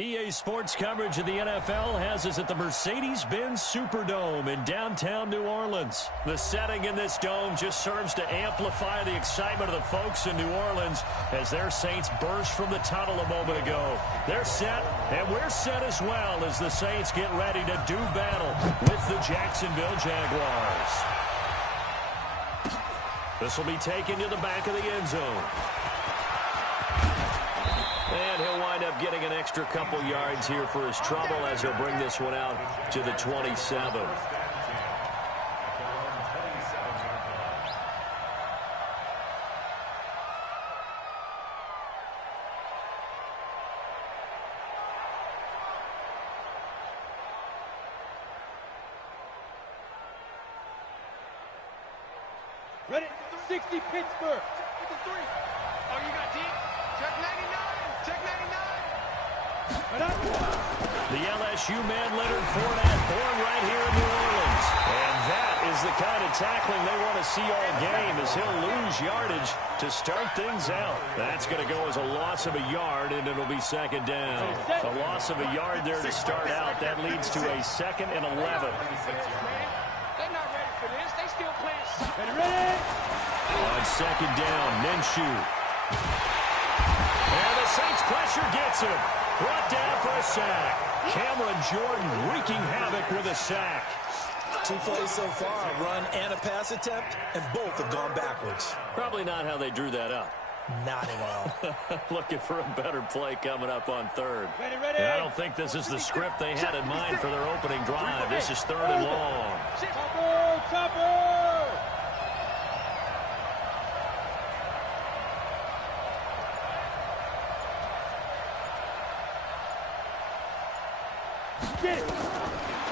EA Sports coverage of the NFL has us at the Mercedes-Benz Superdome in downtown New Orleans. The setting in this dome just serves to amplify the excitement of the folks in New Orleans as their Saints burst from the tunnel a moment ago. They're set, and we're set as well as the Saints get ready to do battle with the Jacksonville Jaguars. This will be taken to the back of the end zone. And he'll wind up getting an extra couple yards here for his trouble as he'll bring this one out to the 27. Ready? 60 Pittsburgh. 53. Oh, you got deep? Check 99. Check 99. The LSU man, Leonard Fournette, born right here in New Orleans. And that is the kind of tackling they want to see all game as he'll lose yardage to start things out. That's going to go as a loss of a yard, and it'll be second down. A loss of a yard there to start out. That leads to a 2nd and 11. They're not ready for this. They still playing. Ready? On second down, Minshew. And the Saints pressure gets him. Brought down for a sack. Cameron Jordan wreaking havoc with a sack. 2 plays so far, a run and a pass attempt, and both have gone backwards. Probably not how they drew that up. Not at all. Looking for a better play coming up on third. Ready, ready. And I don't think this is the script they had in mind for their opening drive. This is 3rd and long. Chopper!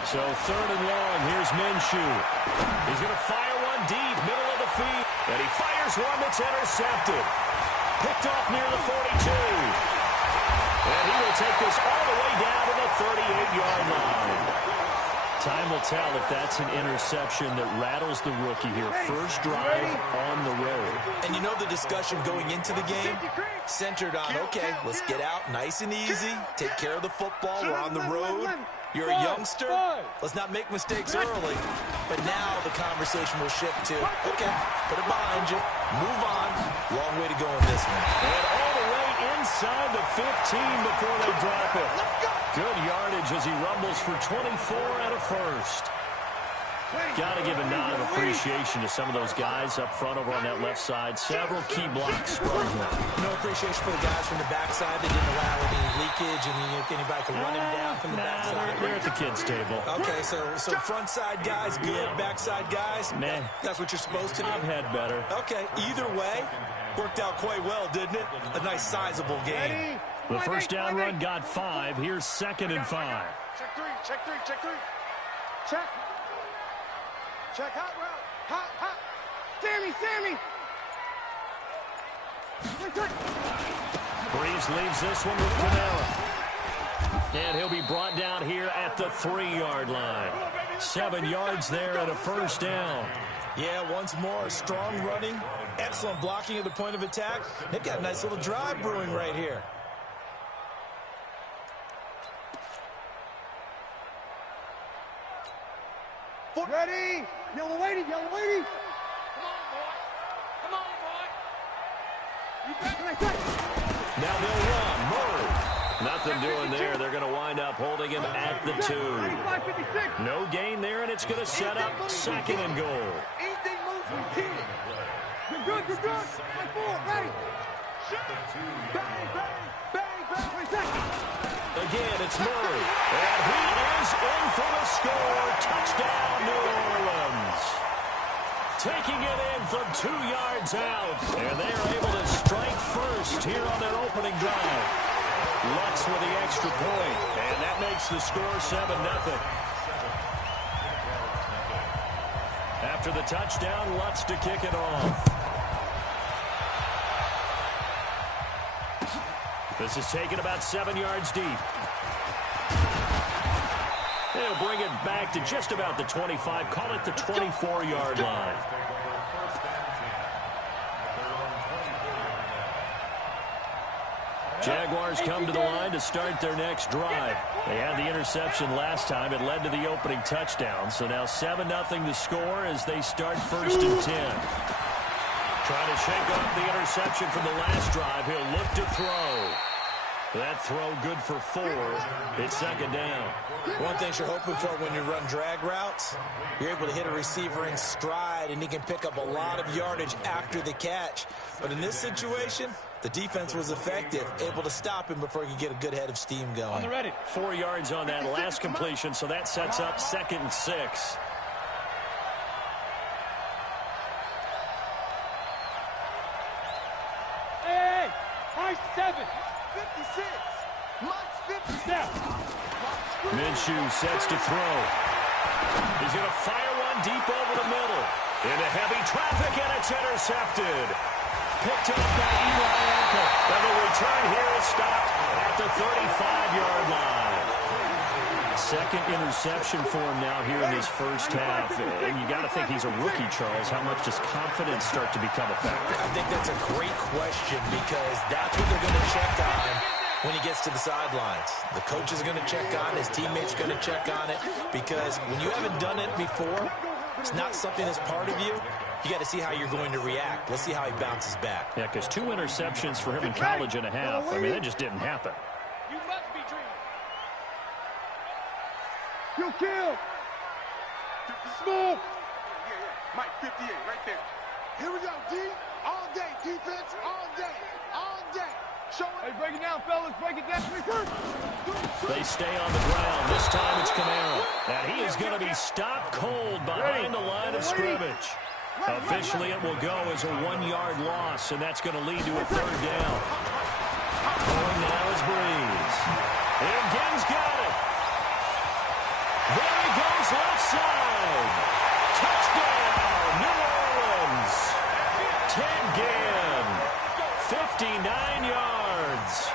So 3rd and long, here's Minshew. He's going to fire one deep, middle of the field. And he fires one that's intercepted. Picked off near the 42. And he will take this all the way down to the 38-yard line. Time will tell if that's an interception that rattles the rookie here. First drive on the road. And you know the discussion going into the game centered on, okay, let's get out nice and easy, take care of the football, we're on the road. You're a youngster, let's not make mistakes early. But now the conversation will shift to, okay, put it behind you, move on. Long way to go in this one. And all the way inside the 15 before they drop it. Good yardage as he rumbles for 24 and a first. Got to give a nod of appreciation to some of those guys up front over on that left side. Several key blocks from him. No appreciation for the guys from the backside that didn't allow any leakage and anybody could run him down from the backside. They're at the kids' table. Okay, so front side guys good, backside guys, nah. That's what you're supposed to do. I've had better. Okay, either way, worked out quite well, didn't it? A nice sizable game. The first down run got 5. Here's 2nd and 5. Check 3, check 3, check 3. Check. Check hot route. Hot. Sammy. Breeze leaves this one with Kamara. And he'll be brought down here at the 3-yard line. 7 yards there and a first down. Yeah, once more, strong running, excellent blocking at the point of attack. They've got a nice little drive brewing right here. Ready? Yellow lady. Come on, boy. Now they'll run. Murray. Nothing doing there. They're going to wind up holding him at the 2. No gain there, and it's going to set up 2nd and goal. Anything moves from kid. You're good. Play forward, ready. Bang. Again, it's Murray. And he is in for the score. Touchdown, New Orleans. Taking it in from 2 yards out. And they are able to strike first here on their opening drive. Lutz with the extra point. And that makes the score 7-0. After the touchdown, Lutz to kick it off. This is taken about 7 yards deep. They'll bring it back to just about the 25. Call it the 24-yard line. Jaguars come to the line to start their next drive. They had the interception last time. It led to the opening touchdown. So now 7-0 to score as they start 1st and 10. Trying to shake off the interception from the last drive. He'll look to throw. That throw good for 4. It's 2nd down. One thing you're hoping for when you run drag routes, you're able to hit a receiver in stride, and he can pick up a lot of yardage after the catch. But in this situation, the defense was effective, able to stop him before he could get a good head of steam going. On the ready. 4 yards on that last completion, so that sets up 2nd and 6. Hey, high 7. 56. Mike's 57. Minshew sets to throw. He's going to fire one deep over the middle. Into heavy traffic, and it's intercepted. Picked up by Eli Apple. And the return here is stopped at the 35-yard line. 2nd interception for him now here in this first half. And you got to think he's a rookie, Charles. How much does confidence start to become effective? I think that's a great question because that's what they're going to check on when he gets to the sidelines. The coach is going to check on it. His teammates are going to check on it because when you haven't done it before, it's not something that's part of you. You got to see how you're going to react. Let's see how he bounces back. Yeah, because 2 interceptions for him in college and a half. I mean, that just didn't happen. You must be dreaming. You kill. Small. Yeah. Mike 58 right there. Here we go, D. All day. Defense all day. All day. Show it. Hey, break it down, fellas. Break it down. They stay on the ground. This time it's Camaro. And he is going to be stopped cold behind the line of scrimmage. Officially, it will go as a 1-yard loss, and that's going to lead to a 3rd down. Going now is Breeze. And Ginn's got it. There he goes left side. Touchdown, New Orleans. Ted Ginn, 59 yards.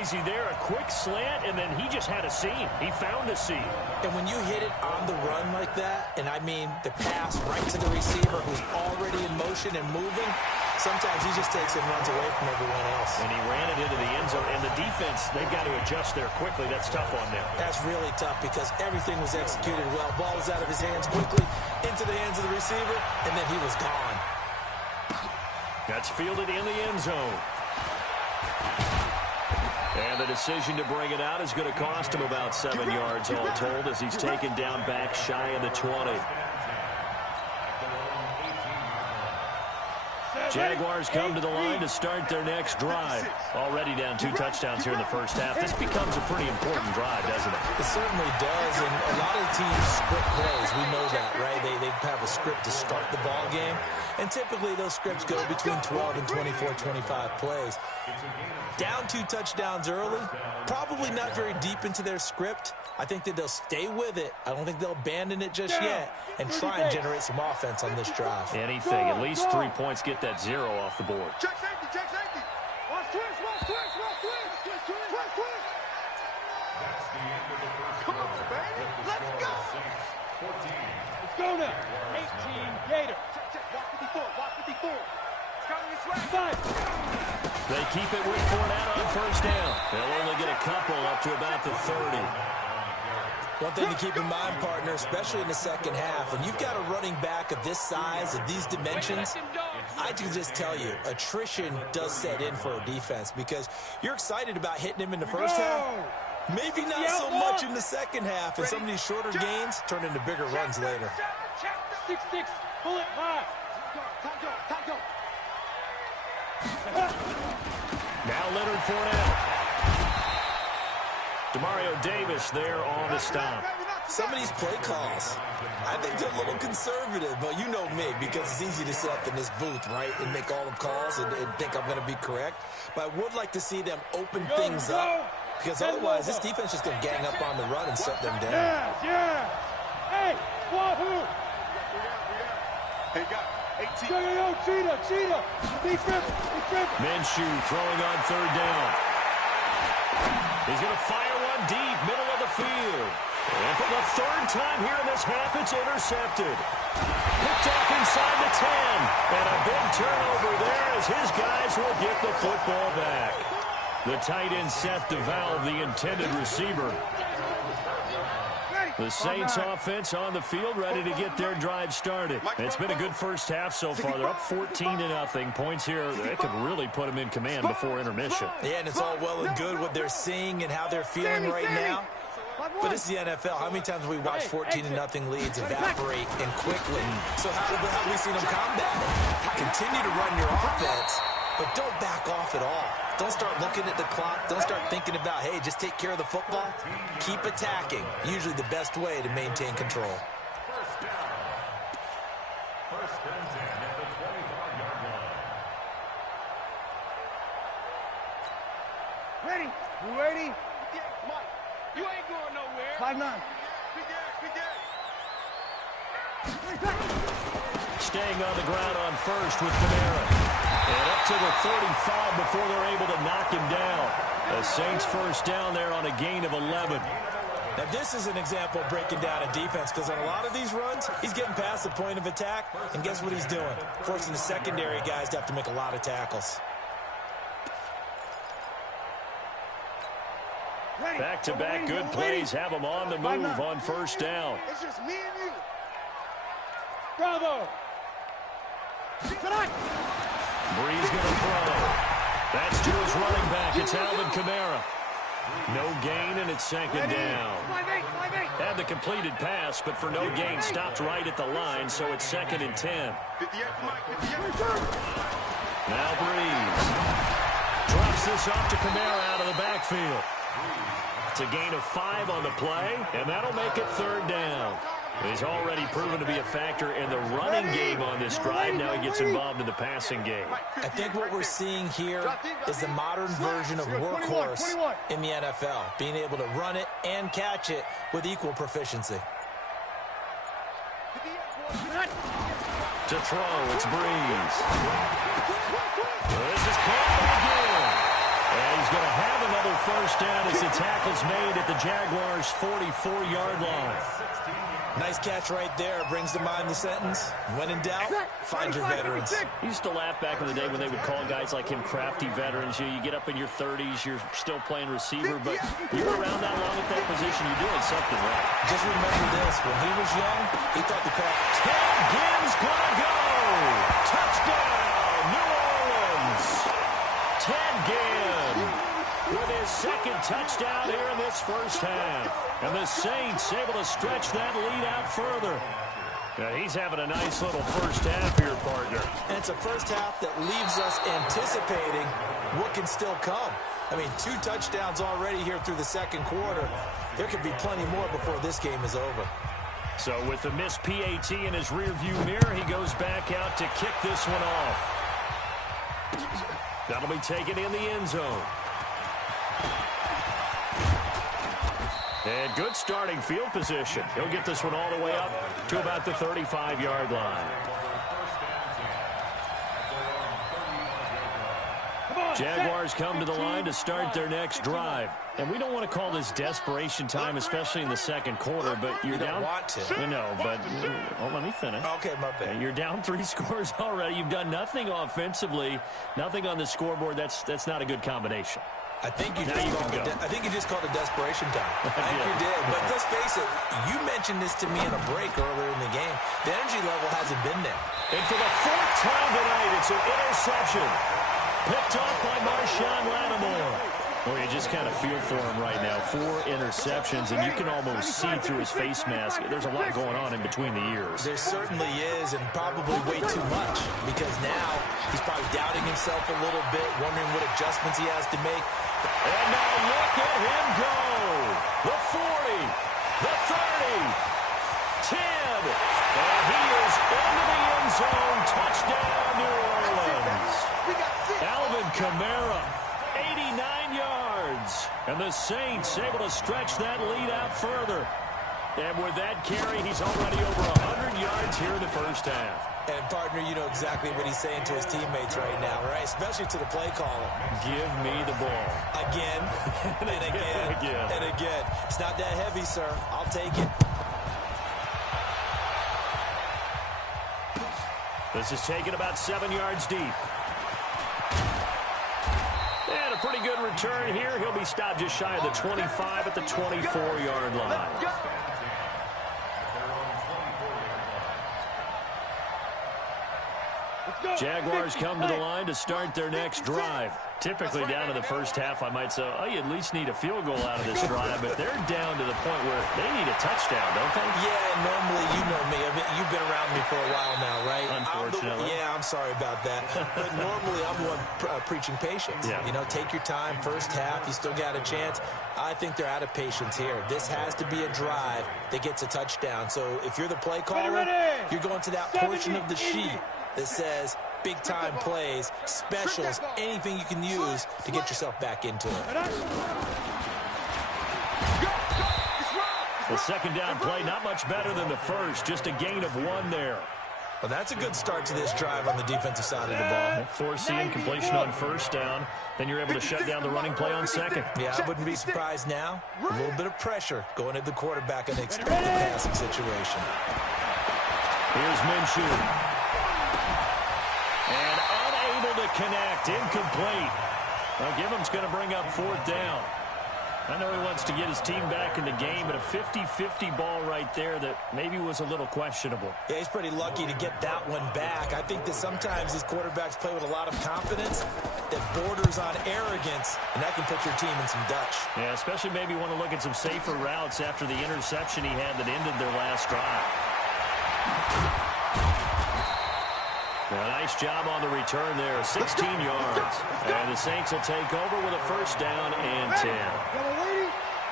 Easy there, a quick slant, and then he just had a seam. He found a seam. And when you hit it on the run like that, and I mean the pass right to the receiver who's already in motion and moving, sometimes he just takes it and runs away from everyone else. And he ran it into the end zone, and the defense, they've got to adjust there quickly. That's tough on them. That's really tough because everything was executed well. Ball was out of his hands quickly, into the hands of the receiver, and then he was gone. That's fielded in the end zone. And the decision to bring it out is going to cost him about 7 yards all told as he's taken down back shy of the 20. Jaguars come to the line to start their next drive. Already down 2 touchdowns here in the first half. This becomes a pretty important drive, doesn't it? It certainly does, and a lot of teams script plays. We know that, right? They have a script to start the ball game, and typically those scripts go between 12 and 24, 25 plays. Down 2 touchdowns early, probably not very deep into their script. I think that they'll stay with it. I don't think they'll abandon it just yet and try and generate some offense on this drive. Anything, at least 3 points, get that 0 off the board. Check safety. Check safety. Watch twist. Watch twist. Watch twist. Twist, twist, twist, twist. That's the end of the first. Come on, baby. Let's go. Let's go now. 18 Gator. Check. Watch 54. Watch 54. Coming this way. 5. They keep it with Fournette on first down. They'll only get a couple up to about the 30. One thing to keep in mind, partner, especially in the second half, when you've got a running back of this size, of these dimensions, I can just tell you, attrition does set in for a defense because you're excited about hitting him in the first half. Maybe not so much in the second half, and some of these shorter gains turn into bigger runs later. 6-6, bullet high. Time go. Now Leonard Fournette. Demario Davis there on the stop. Some of these play calls, I think they're a little conservative, but you know me, because it's easy to sit up in this booth, right, and make all the calls and think I'm going to be correct. But I would like to see them open things up, because otherwise this defense is going to gang up on the run and shut them down. Yeah. Hey, Wahoo. Hey, got 18. Cheetah. Defense. Minshew throwing on third down. He's going to fire one deep, middle of the field. And for the third time here in this half, it's intercepted. Picked off inside the 10. And a big turnover there as his guys will get the football back. The tight end Seth DeValve, the intended receiver. The Saints offense on the field, ready to get their drive started. It's been a good first half so far. They're up 14-0. Points here, they could really put them in command before intermission. Yeah, and it's all well and good what they're seeing and how they're feeling right now. But this is the NFL. How many times have we watched 14-0 leads evaporate and quickly? So how have we seen them combat it? Continue to run your offense, but don't back off at all. Don't start looking at the clock. Don't start thinking about, hey, just take care of the football. Keep attacking. Usually the best way to maintain control. First and 10 at the 25-yard line. Ready? You ready? Yeah, Mike. You ain't going nowhere. 5-9. Staying on the ground on first with Kamara. And up to the 35 before they're able to knock him down. The Saints first down there on a gain of 11. Now, this is an example of breaking down a defense because on a lot of these runs, he's getting past the point of attack, and guess what he's doing? Forcing the secondary guys to have to make a lot of tackles. Back-to-back good plays have them on the move on first down. It's just me and you. Bravo. Tonight. Breeze going to throw. That's to his running back. It's Alvin Kamara. No gain, and it's second down. Had the completed pass, but for no gain, stopped right at the line, so it's 2nd and 10. Now Breeze. Drops this off to Kamara out of the backfield. It's a gain of 5 on the play, and that'll make it 3rd down. He's already proven to be a factor in the running game on this drive. Now he gets involved in the passing game. I think what we're seeing here is the modern version of workhorse in the NFL, being able to run it and catch it with equal proficiency. To throw, it's Breeze. This is caught again. And he's going to have another first down as the tackle's made at the Jaguars' 44-yard line. Nice catch right there. Brings to mind the sentence, when in doubt, find your veterans. I used to laugh back in the day when they would call guys like him crafty veterans. You get up in your 30s, you're still playing receiver, but you're around that long at that position, you're doing something right. Just remember this, when he was young, he thought the crap. Ted Ginn's gonna go! Touchdown, New Orleans! Ted Ginn with his 2nd touchdown here in this first half. And the Saints able to stretch that lead out further. Yeah, he's having a nice little first half here, partner. And it's a first half that leaves us anticipating what can still come. I mean, 2 touchdowns already here through the 2nd quarter. There could be plenty more before this game is over. So with the missed PAT in his rearview mirror, he goes back out to kick this one off. That'll be taken in the end zone. And good starting field position. He'll get this one all the way up to about the 35-yard line. Jaguars come to the line to start their next drive. And we don't want to call this desperation time, especially in the 2nd quarter, but you're down. Want to. I know, but let me finish. Okay, my bad. You're down 3 scores already. You've done nothing offensively, nothing on the scoreboard. That's not a good combination. I think you just called it desperation time. I think you did. But let's face it, you mentioned this to me in a break earlier in the game. The energy level hasn't been there. And for the 4th time tonight, it's an interception. Picked off by Marshawn Lattimore. Well, you just kind of feel for him right now. 4 interceptions, and you can almost see through his face mask. There's a lot going on in between the ears. There certainly is, and probably way too much, because now he's probably doubting himself a little bit, wondering what adjustments he has to make. And now look at him go. The 40, the 30, 10. And he is into the end zone. Touchdown, New Orleans. Alvin Kamara, 89 yards. And the Saints able to stretch that lead out further. And with that carry, he's already over 100 yards here in the first half. And, partner, you know exactly what he's saying to his teammates right now, right? Especially to the play caller. Give me the ball. Again, and again, and again. It's not that heavy, sir. I'll take it. This is taken about 7 yards deep. And a pretty good return here. He'll be stopped just shy of the 25 at the 24-yard line. Jaguars come to the line to start their next drive. Typically down to the first half, I might say, oh, you at least need a field goal out of this drive, but they're down to the point where they need a touchdown, don't they? Yeah, normally, you know me. I mean, you've been around me for a while now, right? Unfortunately. I'm sorry about that. But normally, I'm one preaching patience. Yeah. You know, take your time. First half, you still got a chance. I think they're out of patience here. This has to be a drive that gets a touchdown. So if you're the play caller, you're going to that portion of the sheet that says big-time plays, specials, anything you can use to get yourself back into it. The second down play, not much better than the first, just a gain of 1 there. Well, that's a good start to this drive on the defensive side of the ball. Force incompletion on first down, then you're able to shut down the running play on second. Yeah, I wouldn't be surprised now. A little bit of pressure going at the quarterback in an expected passing situation. Here's Minshew. And unable to connect, incomplete. Well, Gibbons going to bring up 4th down. I know he wants to get his team back in the game, but a 50-50 ball right there that maybe was a little questionable. Yeah, he's pretty lucky to get that one back. I think that sometimes these quarterbacks play with a lot of confidence that borders on arrogance, and that can put your team in some Dutch. Yeah, especially maybe want to look at some safer routes after the interception he had that ended their last drive. A nice job on the return there, 16 yards. And the Saints will take over with a first down and 10.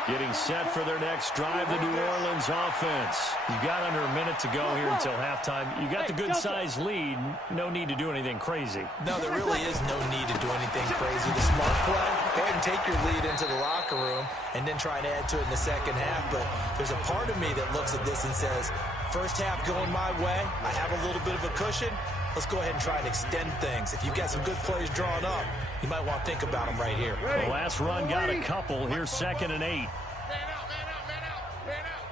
Getting set for their next drive, the New Orleans offense. You've got under a minute to go here until halftime. You got the good-sized lead. No need to do anything crazy. No, there really is no need to do anything crazy. The smart play, go ahead and take your lead into the locker room and then try and add to it in the second half. But there's a part of me that looks at this and says, first half going my way, I have a little bit of a cushion. Let's go ahead and try and extend things. If you've got some good plays drawn up, you might want to think about them right here. The last run got a couple. Here's 2nd and 8. Man out, man out, man out, man out.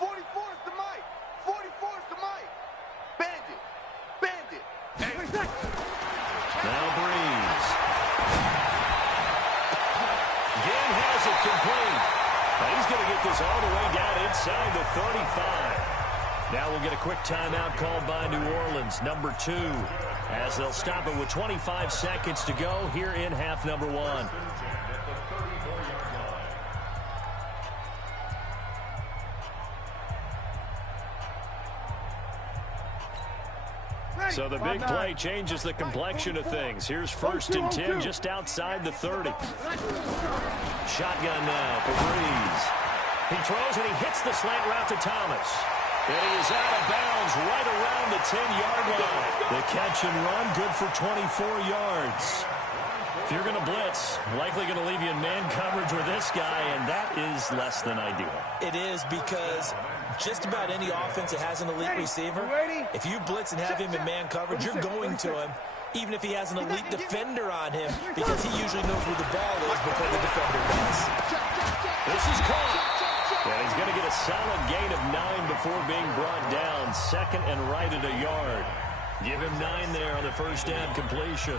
44 is the mic. 44 is the mic. Bandit. Bandit. Now Breeze. Again has it complete. Now he's going to get this all the way down inside the 35. Now we'll get a quick timeout called by New Orleans, number 2, as they'll stop it with 25 seconds to go here in half number 1. So the big play changes the complexion of things. Here's 1st and 10 just outside the 30. Shotgun now for Breeze. He throws and he hits the slant route to Thomas. And he is out of bounds right around the 10-yard line. The catch and run, good for 24 yards. If you're going to blitz, likely going to leave you in man coverage with this guy, and that is less than ideal. It is, because just about any offense that has an elite receiver, if you blitz and have him in man coverage, you're going to him, even if he has an elite defender on him, because he usually knows where the ball is before the defender does. This is caught. And he's going to get a solid gain of 9 before being brought down. 2nd and right at a yard. Give him 9 there on the first down completion.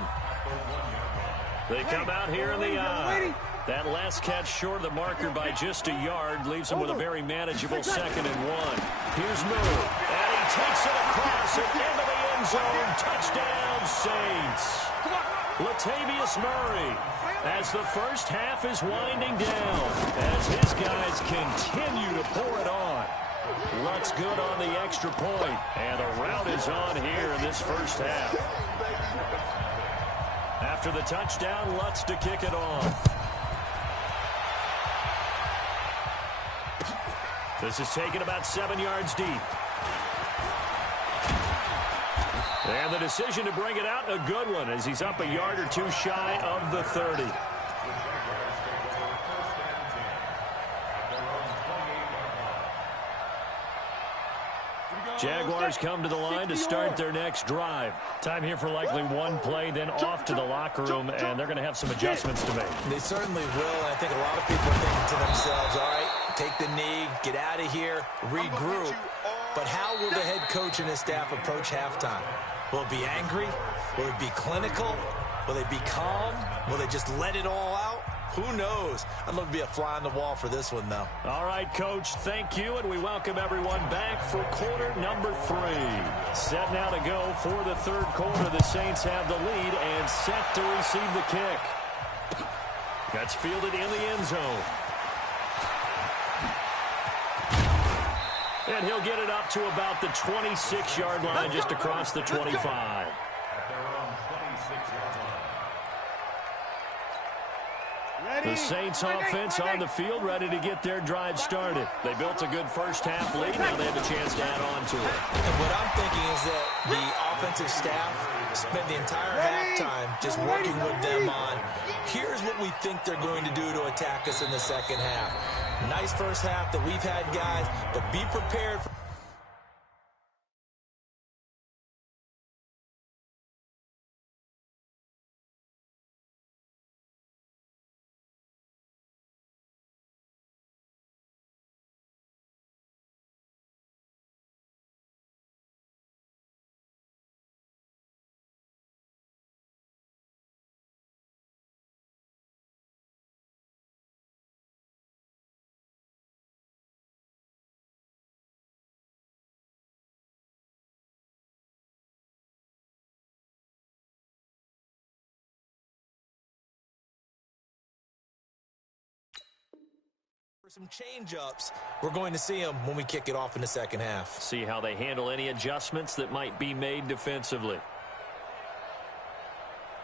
They come out here in the eye. That last catch short of the marker by just a yard leaves him with a very manageable 2nd and 1. Here's Miller. And he takes it across and into the end zone. Touchdown, Saints. Latavius Murray, as the first half is winding down, as his guys continue to pour it on. Lutz good on the extra point, and the rout is on here in this first half. After the touchdown, Lutz to kick it off. This is taken about 7 yards deep. And the decision to bring it out, a good one, as he's up a yard or 2 shy of the 30. Jaguars come to the line to start their next drive. Time here for likely one play, then off to the locker room, and they're going to have some adjustments to make. They certainly will, and I think a lot of people are thinking to themselves, all right, take the knee, get out of here, regroup. But how will the head coach and his staff approach halftime? Will it be angry? Will it be clinical? Will they be calm? Will they just let it all out? Who knows? I'd love to be a fly on the wall for this one, though. All right, Coach, thank you, and we welcome everyone back for quarter number 3. Set now to go for the third quarter. The Saints have the lead and set to receive the kick. That's fielded in the end zone. And he'll get it up to about the 26-yard line, just across the 25. The Saints offense on the field, ready to get their drive started. They built a good first-half lead. Now they have a chance to add on to it. And what I'm thinking is that the offensive staff spent the entire halftime just working with them on, here's what we think they're going to do to attack us in the second half. Nice first half that we've had, guys, but be prepared for some change-ups. We're going to see them when we kick it off in the second half. See how they handle any adjustments that might be made defensively.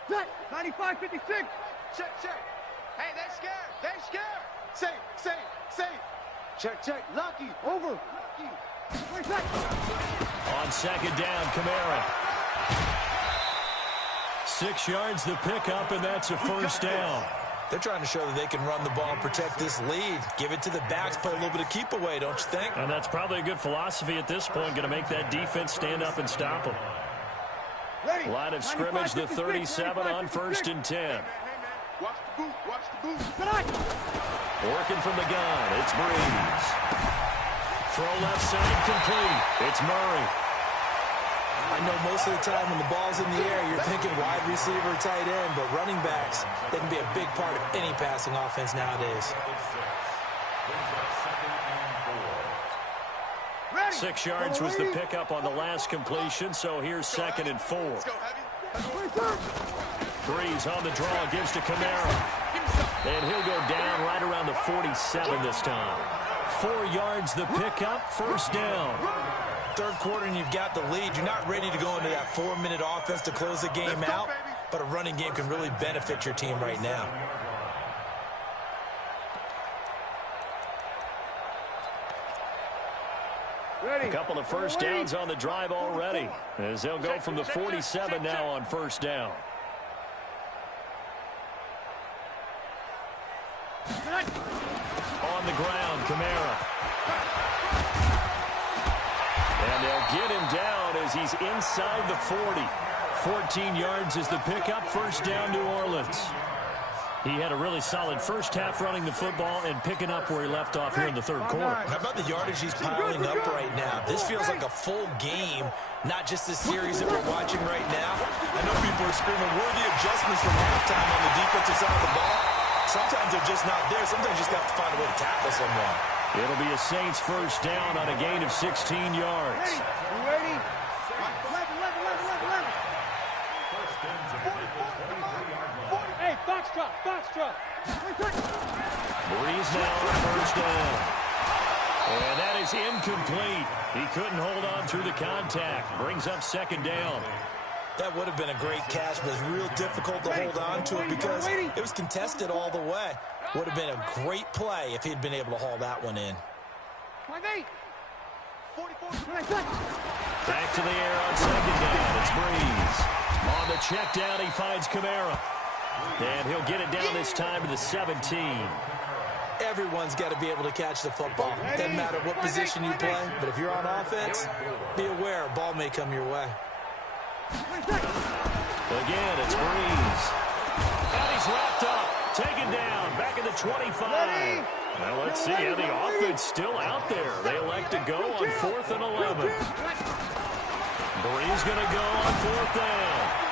95-56. Check. Hey, they're scared. They're scared. Say. Check. Lucky. Over. Lucky. On second down, Kamara. 6 yards the pickup, and that's a first down. They're trying to show that they can run the ball and protect this lead. Give it to the backs, play a little bit of keep away, don't you think? And that's probably a good philosophy at this point, going to make that defense stand up and stop them. Line of scrimmage, the 37 on 1st and 10. Watch the boot. Working from the gun, it's Breeze. Throw left side complete. It's Murray. I know most of the time when the ball's in the air, you're thinking wide receiver, tight end, but running backs, they can be a big part of any passing offense nowadays. 6 yards was the pickup on the last completion, so here's 2nd and 4. Breeze on the draw, gives to Kamara. And he'll go down right around the 47 this time. 4 yards the pickup, first down. Third quarter and you've got the lead. You're not ready to go into that 4-minute offense to close the game out, but a running game can really benefit your team right now. A couple of first downs on the drive already, as they'll go from the 47 now on first down. On the ground, Kamara. And they'll get him down as he's inside the 40. 14 yards is the pickup, first down, New Orleans. He had a really solid first half running the football and picking up where he left off here in the third quarter. How about the yardage he's piling up right now? This feels like a full game, not just this series that we're watching right now. I know people are screaming, worthy adjustments from halftime on the defensive side of the ball. Sometimes they're just not there. Sometimes you just have to find a way to tackle someone. It'll be a Saints first down on a gain of 16 yards. Ready? Hey, box drop. Breeze now on first down. And that is incomplete. He couldn't hold on through the contact. Brings up second down. That would have been a great catch, but it's real difficult to hold on to it because it was contested all the way. Would have been a great play if he'd been able to haul that one in. Back to the air on second down. It's Breeze. On the check down, he finds Kamara. And he'll get it down this time to the 17. Yeah, Everyone's got to be able to catch the football. Doesn't matter what position you play, but if you're on offense, be aware a ball may come your way. Again, it's Breeze. And he's wrapped up, taken down, back in the 25. Well, let's see how the offense still out there. They elect to go on 4th and 11. Breeze going to go on 4th down.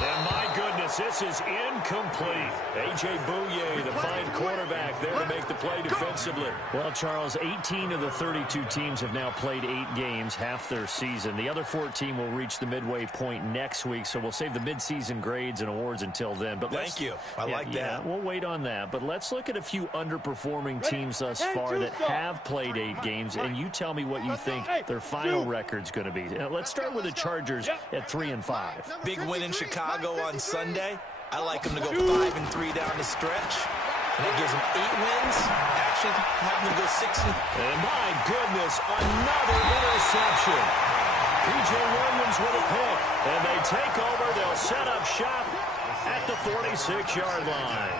And my goodness, this is incomplete. A.J. Bouye, the fine quarterback, there to make the play defensively. Well, Charles, 18 of the 32 teams have now played 8 games, half their season. The other 14 will reach the midway point next week, so we'll save the midseason grades and awards until then. But thank you. I like that. Yeah, we'll wait on that. But let's look at a few underperforming teams thus far that have played 8 games, and you tell me what you think their final record's going to be. Now, let's start with the Chargers at 3-5. Big win in Chicago on Sunday. I like them to go 5-3 down the stretch. And that gives them 8 wins. Actually, having them go 6. And my goodness, another interception. P.J. Williams with a pick. And they take over. They'll set up shop at the 46-yard line.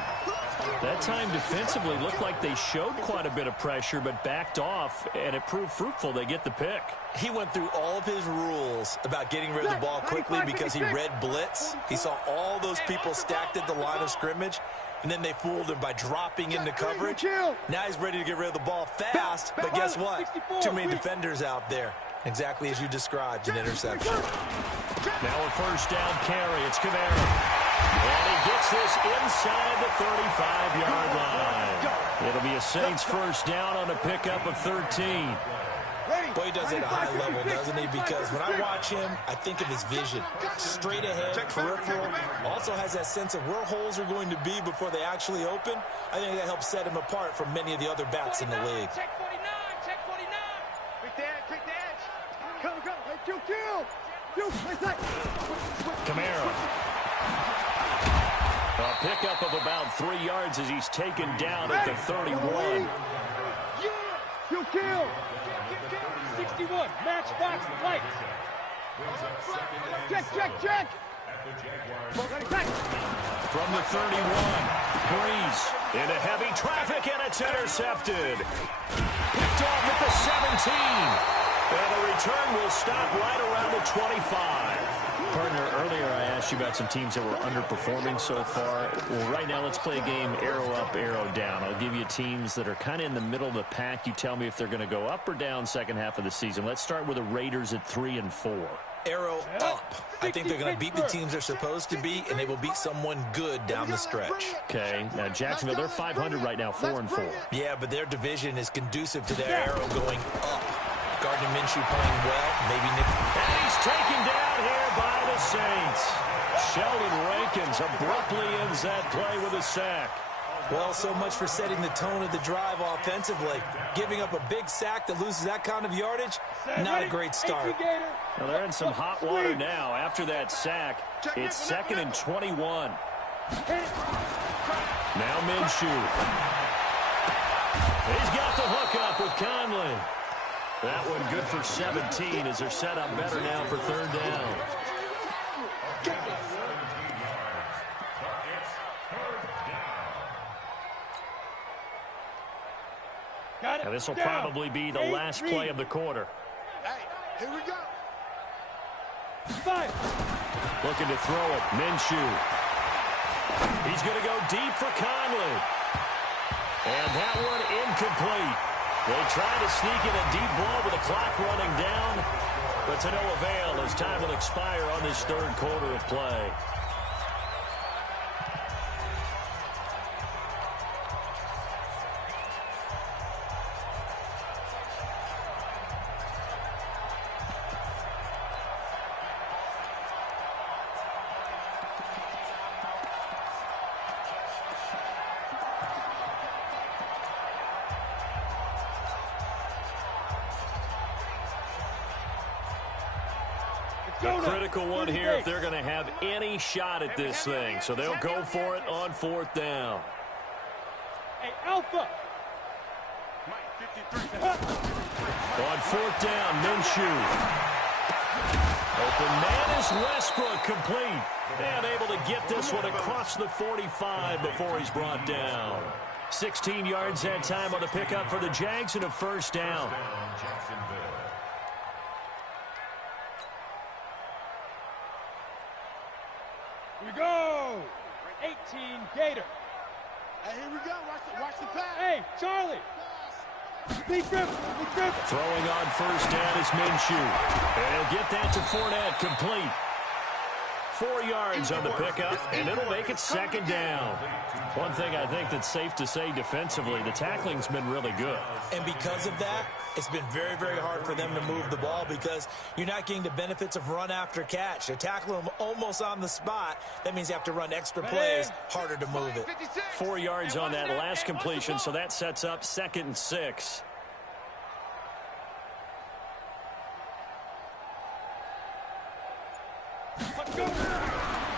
That time defensively looked like they showed quite a bit of pressure but backed off, and it proved fruitful. They get the pick. He went through all of his rules about getting rid of the ball quickly because he read blitz. He saw all those people stacked at the line of scrimmage, and then they fooled him by dropping into coverage. Now he's ready to get rid of the ball fast, but guess what? Too many defenders out there. Exactly as you described, an interception. Now a first down carry. It's Camara. And he gets this inside the 35-yard line. It'll be a Saints first down on a pickup of 13. Boy, he does it at a high level, doesn't he? Because when I watch him, I think of his vision. Straight ahead, peripheral. Also has that sense of where holes are going to be before they actually open. I think that helps set him apart from many of the other backs in the league. Check 49, check 49. Pick the edge. Come. Hey, kill. Camara. A pickup of about 3 yards as he's taken down at the 31. You kill. 61. Match box lights. Check. From the 31, Breeze into heavy traffic, and it's intercepted. Picked off at the 17. And the return will stop right around the 25. Partner, earlier I asked you about some teams that were underperforming so far. Well, right now let's play a game arrow up, arrow down. I'll give you teams that are kind of in the middle of the pack. You tell me if they're going to go up or down second half of the season. Let's start with the Raiders at 3-4. Arrow up. I think they're going to beat the teams they're supposed to beat, and they will beat someone good down the stretch. Okay, now Jacksonville, they're 500 right now, 4-4. Yeah, but their division is conducive to their arrow going up. Gardner Minshew playing well. Maybe Nick. And he's taken down here by the Saints. Sheldon Rankins abruptly ends that play with a sack. Well, so much for setting the tone of the drive offensively. Giving up a big sack that loses that kind of yardage, not a great start. Well, they're in some hot water now. After that sack, it's 2nd and 21. Now Minshew. He's got the hookup with Conley. That one good for 17 as they're set up better now for 3rd down. Now this will probably be the last play of the quarter. Hey, here we go. Looking to throw it. Minshew. He's going to go deep for Conley. And that one incomplete. They try to sneak in a deep ball with the clock running down, but to no avail as time will expire on this 3rd quarter of play. A critical one here if they're going to have any shot at this thing. So they'll go for it on 4th down. Hey, Alpha. On 4th down, Minshew. Open man is Westbrook, complete. And able to get this one across the 45 before he's brought down. 16 yards that time on the pickup for the Jags and a first down. Here we go. 18 Gator. Hey, here we go. Watch the pass. Hey, Charlie. Big grip. Throwing on first down is Minshew. And he'll get that to Fournette, complete. 4 yards on the pickup, and it'll make it second down. One thing I think that's safe to say defensively, the tackling's been really good. And because of that, it's been very, very hard for them to move the ball because you're not getting the benefits of run after catch. They're tackling them almost on the spot. That means you have to run extra plays, harder to move it. 4 yards on that last completion, so that sets up 2nd and 6.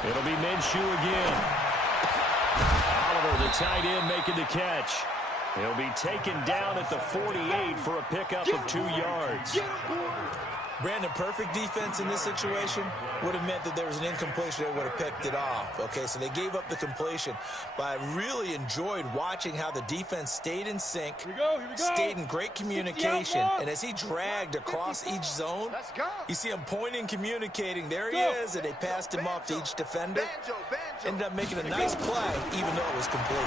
It'll be Minshew again. Oliver, the tight end, making the catch. He'll be taken down at the 48 for a pickup of 2 yards. Brandon, perfect defense in this situation would have meant that there was an incompletion that would have picked it off. Okay, so they gave up the completion. But I really enjoyed watching how the defense stayed in sync, stayed in great communication, and as he dragged across each zone, you see him pointing, communicating. There he is, and they passed him off to each defender. Ended up making a nice play, even though it was complete.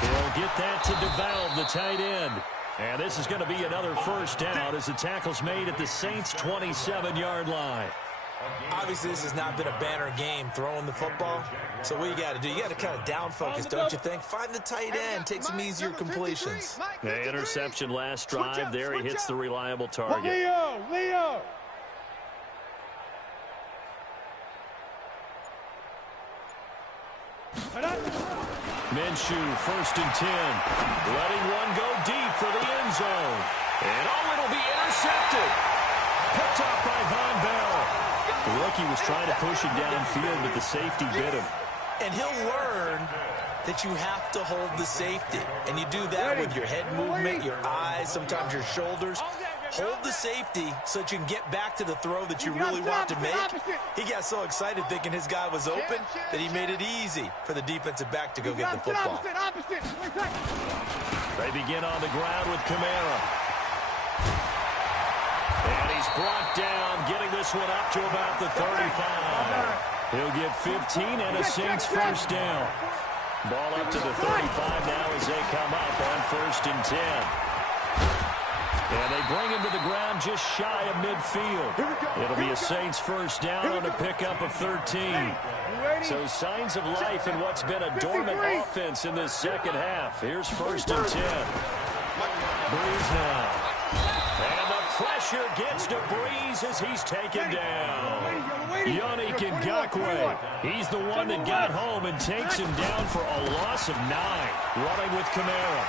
He'll get that to DeValve, the tight end. And this is going to be another first down as the tackle's made at the Saints' 27-yard line. Obviously, this has not been a banner game throwing the football. So what you got to do, you got to kind of down focus, don't you think? Find the tight end, take some easier completions. The interception last drive. There he hits the reliable target. Leo! Minshew, 1st and 10. Letting one go deep for the end zone. And it'll be intercepted. Picked off by Von Bell. The rookie was trying to push it downfield, but the safety bit him. And he'll learn that you have to hold the safety. And you do that with your head movement, your eyes, sometimes your shoulders. Hold the safety so that you can get back to the throw that you really want to make. He got so excited thinking his guy was open that he made it easy for the defensive back to go get the football. They begin on the ground with Kamara. And he's brought down, getting this one up to about the 35. He'll get 15 and a Saints first down. Ball up to the 35 now as they come up on 1st and 10. And they bring him to the ground just shy of midfield. It'll be a Saints first down on a pickup of 13. So signs of life in what's been a dormant offense in this second half. Here's 1st and 10. Breeze now. And the pressure gets to Breeze as he's taken down. Yannick Ngakoue. He's the one that got home and takes him down for a loss of 9. Running with Kamara.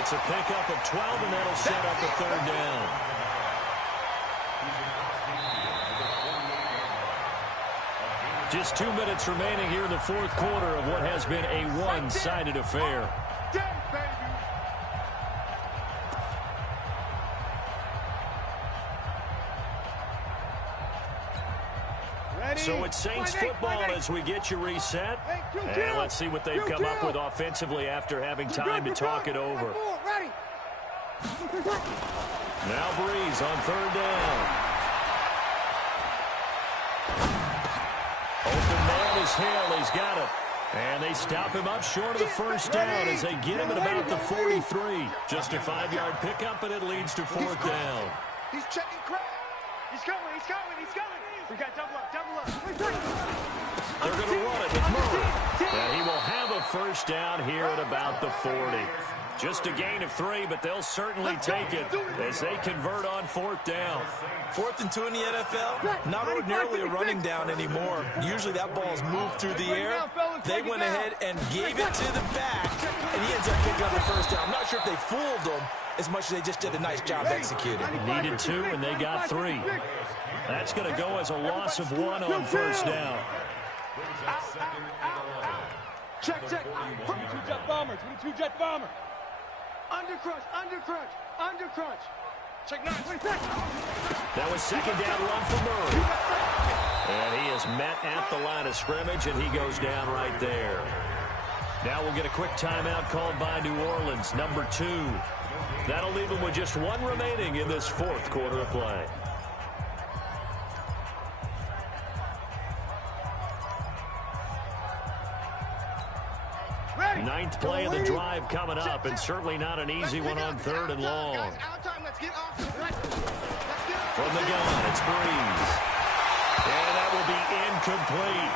It's a pickup of 12, and that'll set up a 3rd down. Just 2 minutes remaining here in the 4th quarter of what has been a one-sided affair. So it's Saints football as we get you reset. And let's see what they've come up with offensively after having time to talk it over. Now Breeze on 3rd down. Open man is Hill. He's got it. And they stop him up short of the first down as they get him at about the 43. Just a 5-yard pickup, and it leads to 4th down. He's checking crowd. He's coming. We got double up. They're going to run it with Murray. And he will have a first down here at about the 40. Just a gain of 3, but they'll certainly take it as they convert on 4th down. 4th and 2 in the NFL, not ordinarily a running down anymore. Usually that ball is moved through the air. They went ahead and gave it to the back, and he ends up picking up the first down. I'm not sure if they fooled him as much as they just did a nice job executing. Needed 2, and they got 3. That's going to go as a loss of 1 on 1st down. Check. 22 jet bomber. Under crunch. Check 9. That was 2nd down run for Murray. And he is met at the line of scrimmage, and he goes down right there. Now we'll get a quick timeout called by New Orleans, number 2. That'll leave them with just 1 remaining in this 4th quarter of play. Ninth play of the drive coming up, and certainly not an easy one on 3rd and long. From the gun, it's Breeze. And that will be incomplete.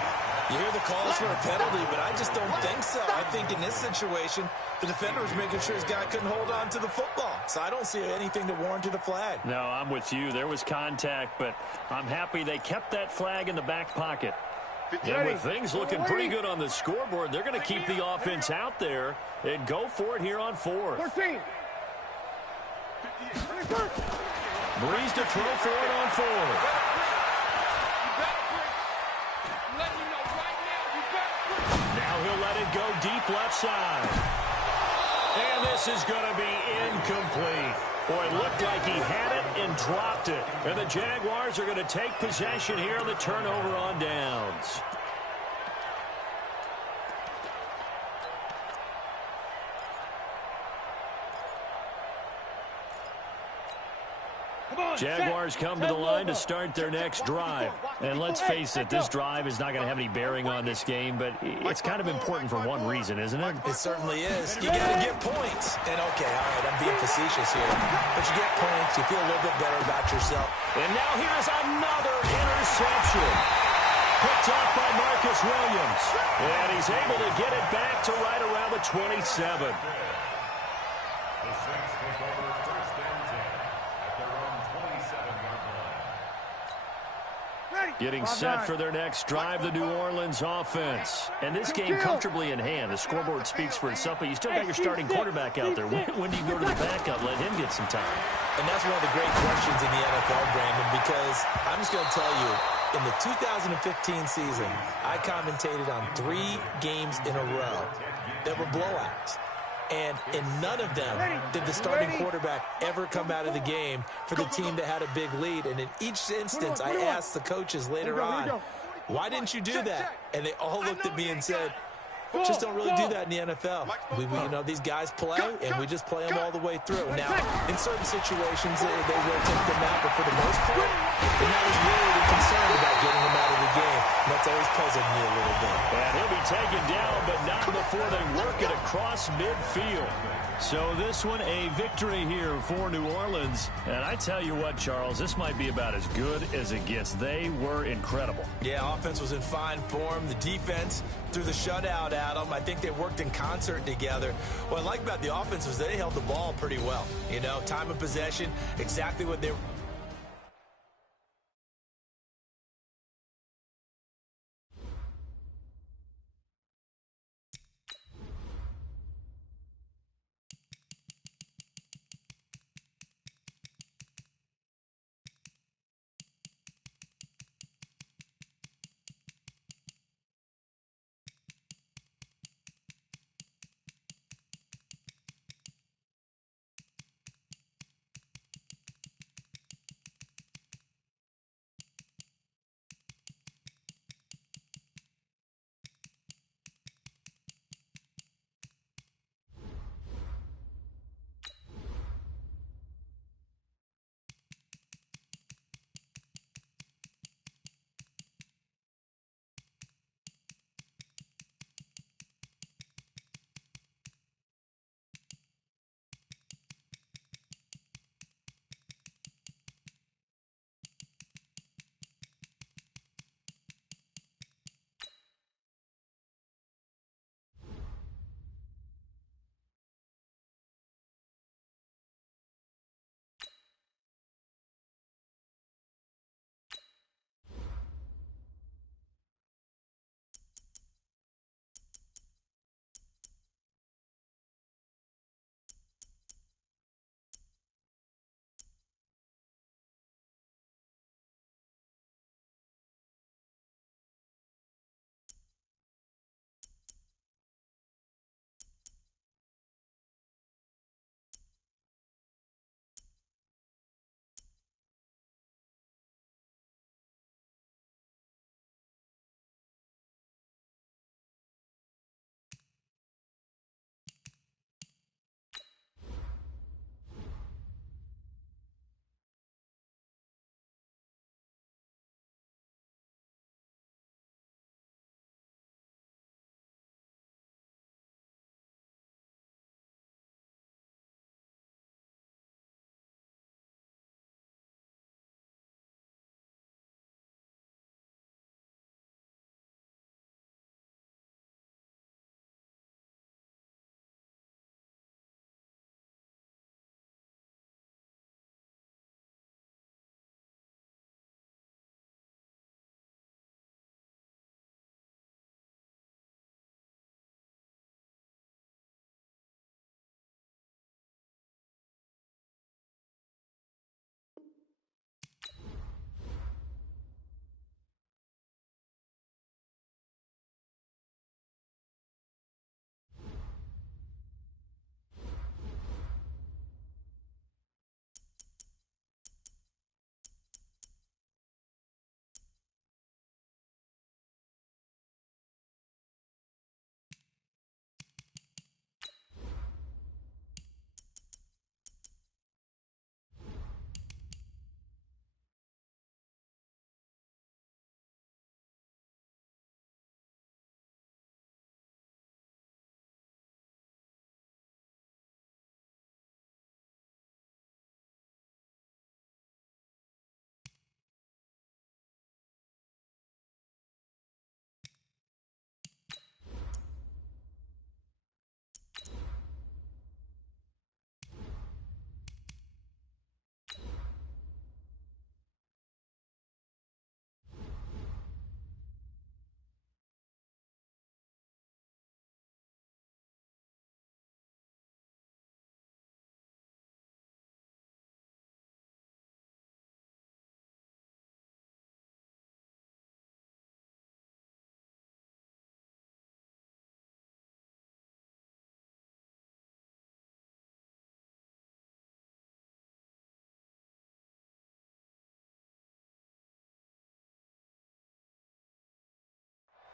You hear the calls for a penalty, but I just don't think so. I think in this situation, the defender was making sure his guy couldn't hold on to the football. So I don't see anything that warranted a flag. No, I'm with you. There was contact, but I'm happy they kept that flag in the back pocket. And with things looking pretty good on the scoreboard, they're going to keep the offense out there and go for it here on 4th. Breeze to throw for it on 4th. Now he'll let it go deep left side. And this is going to be incomplete. Boy, it looked like he had it and dropped it. And the Jaguars are going to take possession here on the turnover on downs. Jaguars come to the line to start their next drive. And let's face it, this drive is not going to have any bearing on this game, but it's kind of important for one reason, isn't it? It certainly is. You got to get points. And, okay, all right, I'm being facetious here. But you get points, you feel a little bit better about yourself. And now here's another interception. Picked off by Marcus Williams. And he's able to get it back to right around the 27. Getting set for their next drive, the New Orleans offense. And this game comfortably in hand. The scoreboard speaks for itself, but you still got your starting quarterback out there. When do you go to the backup? Let him get some time. And that's one of the great questions in the NFL, Brandon, because I'm just going to tell you, in the 2015 season, I commentated on 3 games in a row that were blowouts. And in none of them did the starting quarterback ever come out of the game for the team that had a big lead. And in each instance, I asked the coaches later on, why didn't you do that? And they all looked at me and said, just don't really do that in the NFL. We you know, these guys play, and we just play them all the way through. Now, in certain situations, they will take them out, but for the most part, they're not as really concerned about getting them out of the game. And that's always puzzled me a little bit. And he'll be taken down, but not before they work it across midfield. So this one, a victory here for New Orleans. And I tell you what, Charles, this might be about as good as it gets. They were incredible. Yeah, offense was in fine form. The defense threw the shutout at them. I think they worked in concert together. What I like about the offense was they held the ball pretty well. You know, time of possession, exactly what they were.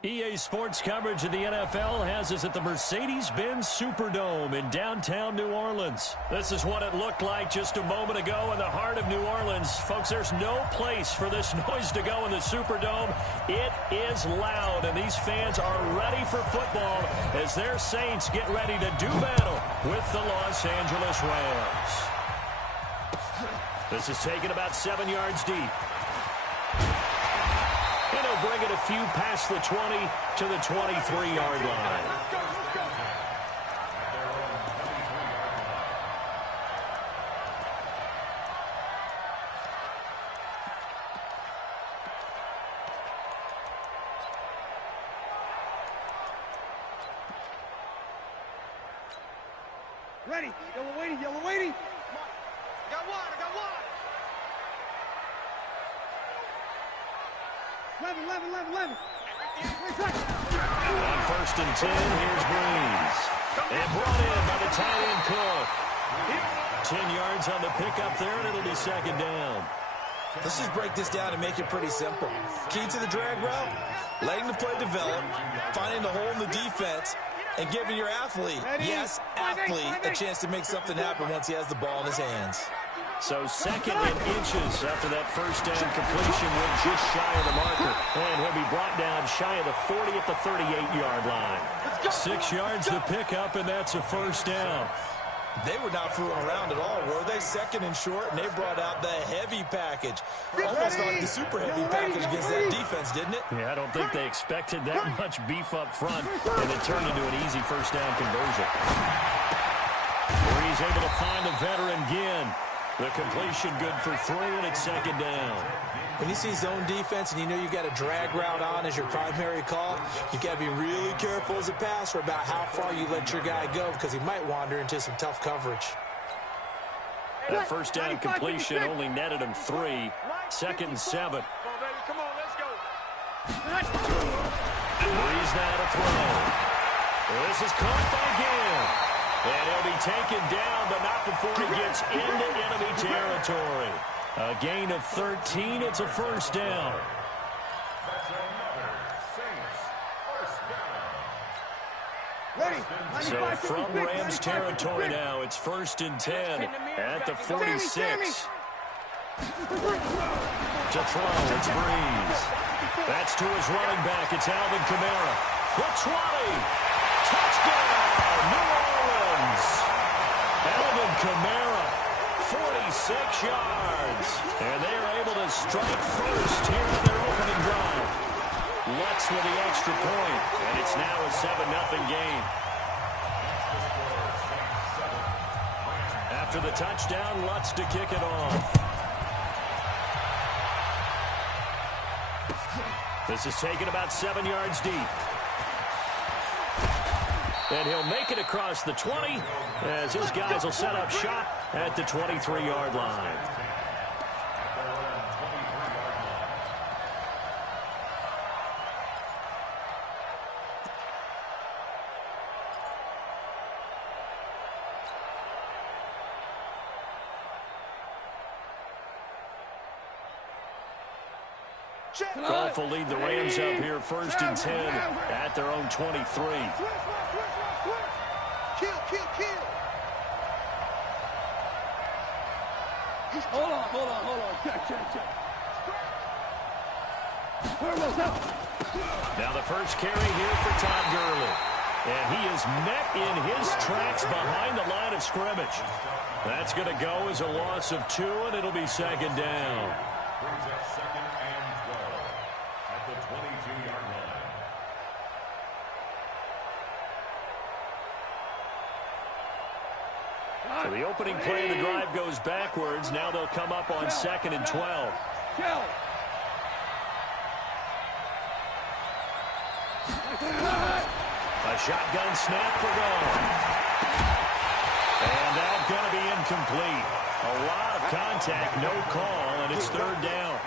EA Sports coverage of the NFL has us at the Mercedes-Benz Superdome in downtown New Orleans. This is what it looked like just a moment ago in the heart of New Orleans. Folks, there's no place for this noise to go in the Superdome. It is loud, and these fans are ready for football as their Saints get ready to do battle with the Los Angeles Rams. This is taken about 7 yards deep. And he'll bring it a few past the 20 to the 23-yard line. Ready. Yellow waiting. Yellow waiting. I got one. 11. On 1st and 10, here's Breeze. And brought in by the tight end Cook. 10 yards on the pickup there, and it'll be 2nd down. Let's just break this down and make it pretty simple. Key to the drag route, letting the play develop, finding the hole in the defense, and giving your athlete, yes, athlete, a chance to make something happen once he has the ball in his hands. So 2nd and inches after that 1st down completion went just shy of the marker. And he'll be brought down shy of the 40 at the 38-yard line. 6 yards to pick up, and that's a 1st down. They were not fooling around at all, were they? 2nd and short, and they brought out the heavy package. Almost like the super heavy package against that defense, didn't it? Yeah, I don't think they expected that much beef up front, and it turned into an easy 1st down conversion. Breeze able to find the veteran again. The completion good for 3, and it's 2nd down. When you see zone defense and you know you got a drag route on as your primary call, you got to be really careful as a passer about how far you let your guy go because he might wander into some tough coverage. That 1st down completion only netted him 3. 2nd and 7. Come on, let's go. Breeze now to throw. This is caught by Gill. And he'll be taken down, but not before he gets into enemy territory. A gain of 13. It's a 1st down. So from Rams territory now, it's 1st and 10 at the 46. To throw, it's Breeze. That's to his running back. It's Alvin Kamara. The 20. Touchdown, New Orleans. Alvin Kamara, 46 yards. And they are able to strike first here on their opening drive. Lutz with the extra point, and it's now a 7-0 game. After the touchdown, Lutz to kick it off. This is taken about 7 yards deep. And he'll make it across the 20 as his guys will set up shop at the 23-yard line. G.L.F. will lead the Rams up here 1st and 10 at their own 23. Kill. Hold on. Check. Now the first carry here for Todd Gurley. And he is met in his tracks behind the line of scrimmage. That's going to go as a loss of 2, and it'll be 2nd down. Brings up 2nd and 12 at the 22-yard line. So the opening play of the drive goes backwards. Now they'll come up on 2nd and 12. A shotgun snap for goal. And that's going to be incomplete. A lot of contact, no call, and it's 3rd down.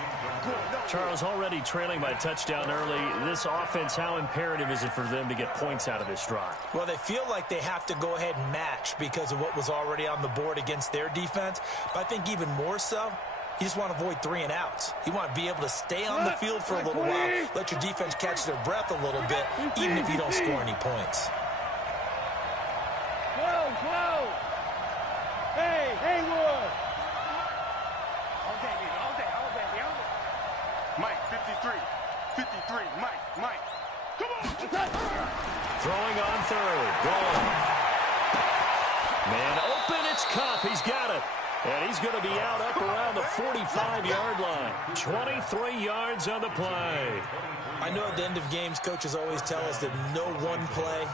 Charles, already trailing by a touchdown early. This offense, how imperative is it for them to get points out of this drive? Well, they feel like they have to go ahead and match because of what was already on the board against their defense. But I think even more so, You just want to avoid 3 and outs. You want to be able to stay on the field for a little while, let your defense catch their breath a little bit, even if you don't score any points. Whoa! Hey, Haywood! All day. Mike, 53, Mike. Come on! Throwing on third. Gone. Man open, it's Cup. He's got it. And he's going to be out up around the 45-yard line. 23 yards on the play. I know at the end of games, coaches always tell us that no one play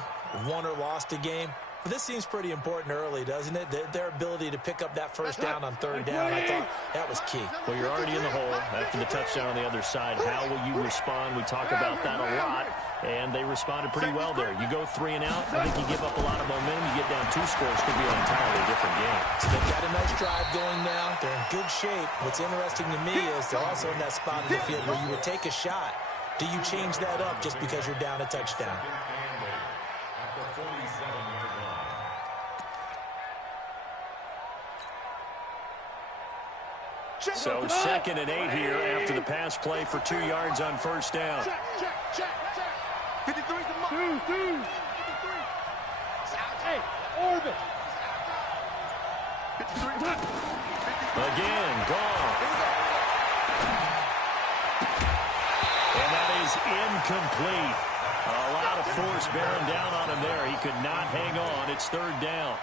won or lost a game. But this seems pretty important early, doesn't it? Their ability to pick up that first down on third down, I thought that was key. Well, you're already in the hole after the touchdown on the other side. How will you respond? We talk about that a lot, and they responded pretty well there. You go 3 and out, I think you give up a lot of momentum. You get down 2 scores, could be an entirely different game. So they've got a nice drive going now. They're in good shape. What's interesting to me is they're also in that spot in the field where you would take a shot. Do you change that up just because you're down a touchdown? At the 47-yard line. So 2nd and 8 here after the pass play for 2 yards on first down. Check. 53's the mark. 2. Hey, orbit. 53. Again, gone. And that is incomplete. A lot of force bearing down on him there. He could not hang on. It's 3rd down.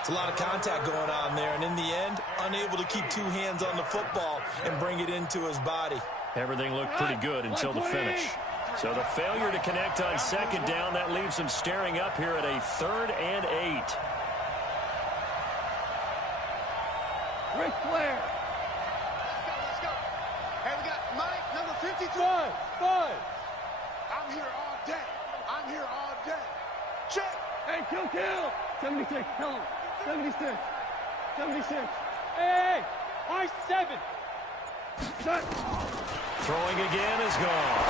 It's a lot of contact going on there, and in the end, unable to keep 2 hands on the football and bring it into his body. Everything looked pretty good until the finish. So the failure to connect on 2nd down, that leaves him staring up here at a 3rd and 8. Ric Flair. Let's go. Hey, we got Mike, number 52. 5. I'm here all day. Check. Hey, kill. 76, tell him. 76. Hey, I-7. Shut. Throwing again is gone.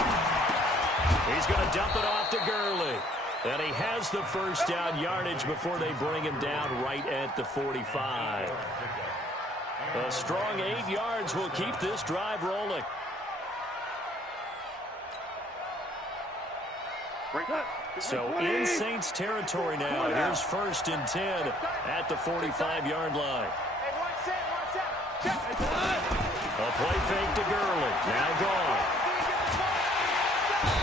He's going to dump it off to Gurley. And he has the first down yardage before they bring him down right at the 45. A strong 8 yards will keep this drive rolling. So in Saints territory now. Here's 1st and 10 at the 45-yard line. Hey, watch out. Check. A play fake to Gurley. Now gone.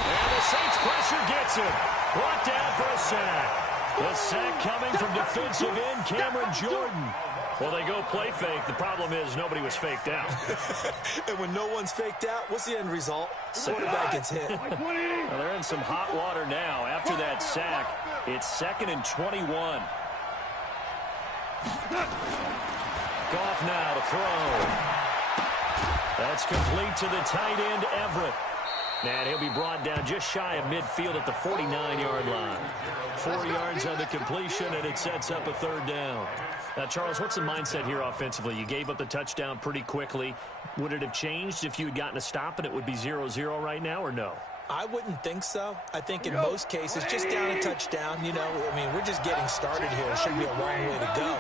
And the Saints pressure gets him. Brought down for a sack. The sack coming from defensive end Cameron Jordan. Well, they go play fake. The problem is nobody was faked out. And when no one's faked out, what's the end result? Quarterback gets hit. Well, they're in some hot water now. After that sack, it's 2nd and 21. Goff now to throw. That's complete to the tight end, Everett. And he'll be brought down just shy of midfield at the 49-yard line. 4 yards on the completion, and it sets up a 3rd down. Now, Charles, what's the mindset here offensively? You gave up the touchdown pretty quickly. Would it have changed if you had gotten a stop and it would be 0-0 right now, or no? I wouldn't think so. I think in most cases, just down a touchdown, we're just getting started here. It shouldn't be a long way to go.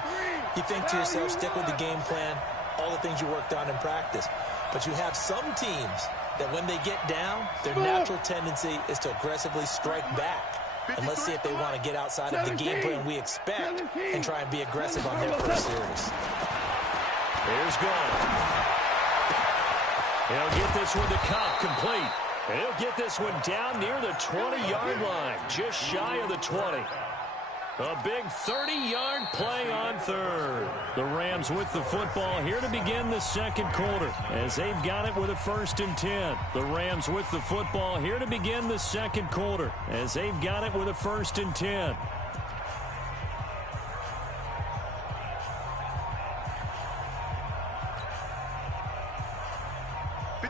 You think to yourself, stick with the game plan, all the things you worked on in practice. But you have some teams that when they get down, their natural tendency is to aggressively strike back. And let's see if they want to get outside of the game plan we expect and try and be aggressive on their first series. Here's Goff. He'll get this one to Cup, complete. And he'll get this one down near the 20-yard line, just shy of the 20. A big 30-yard play on 3rd. The Rams with the football here to begin the 2nd quarter as they've got it with a 1st and 10. The Rams with the football here to begin the 2nd quarter as they've got it with a 1st and 10.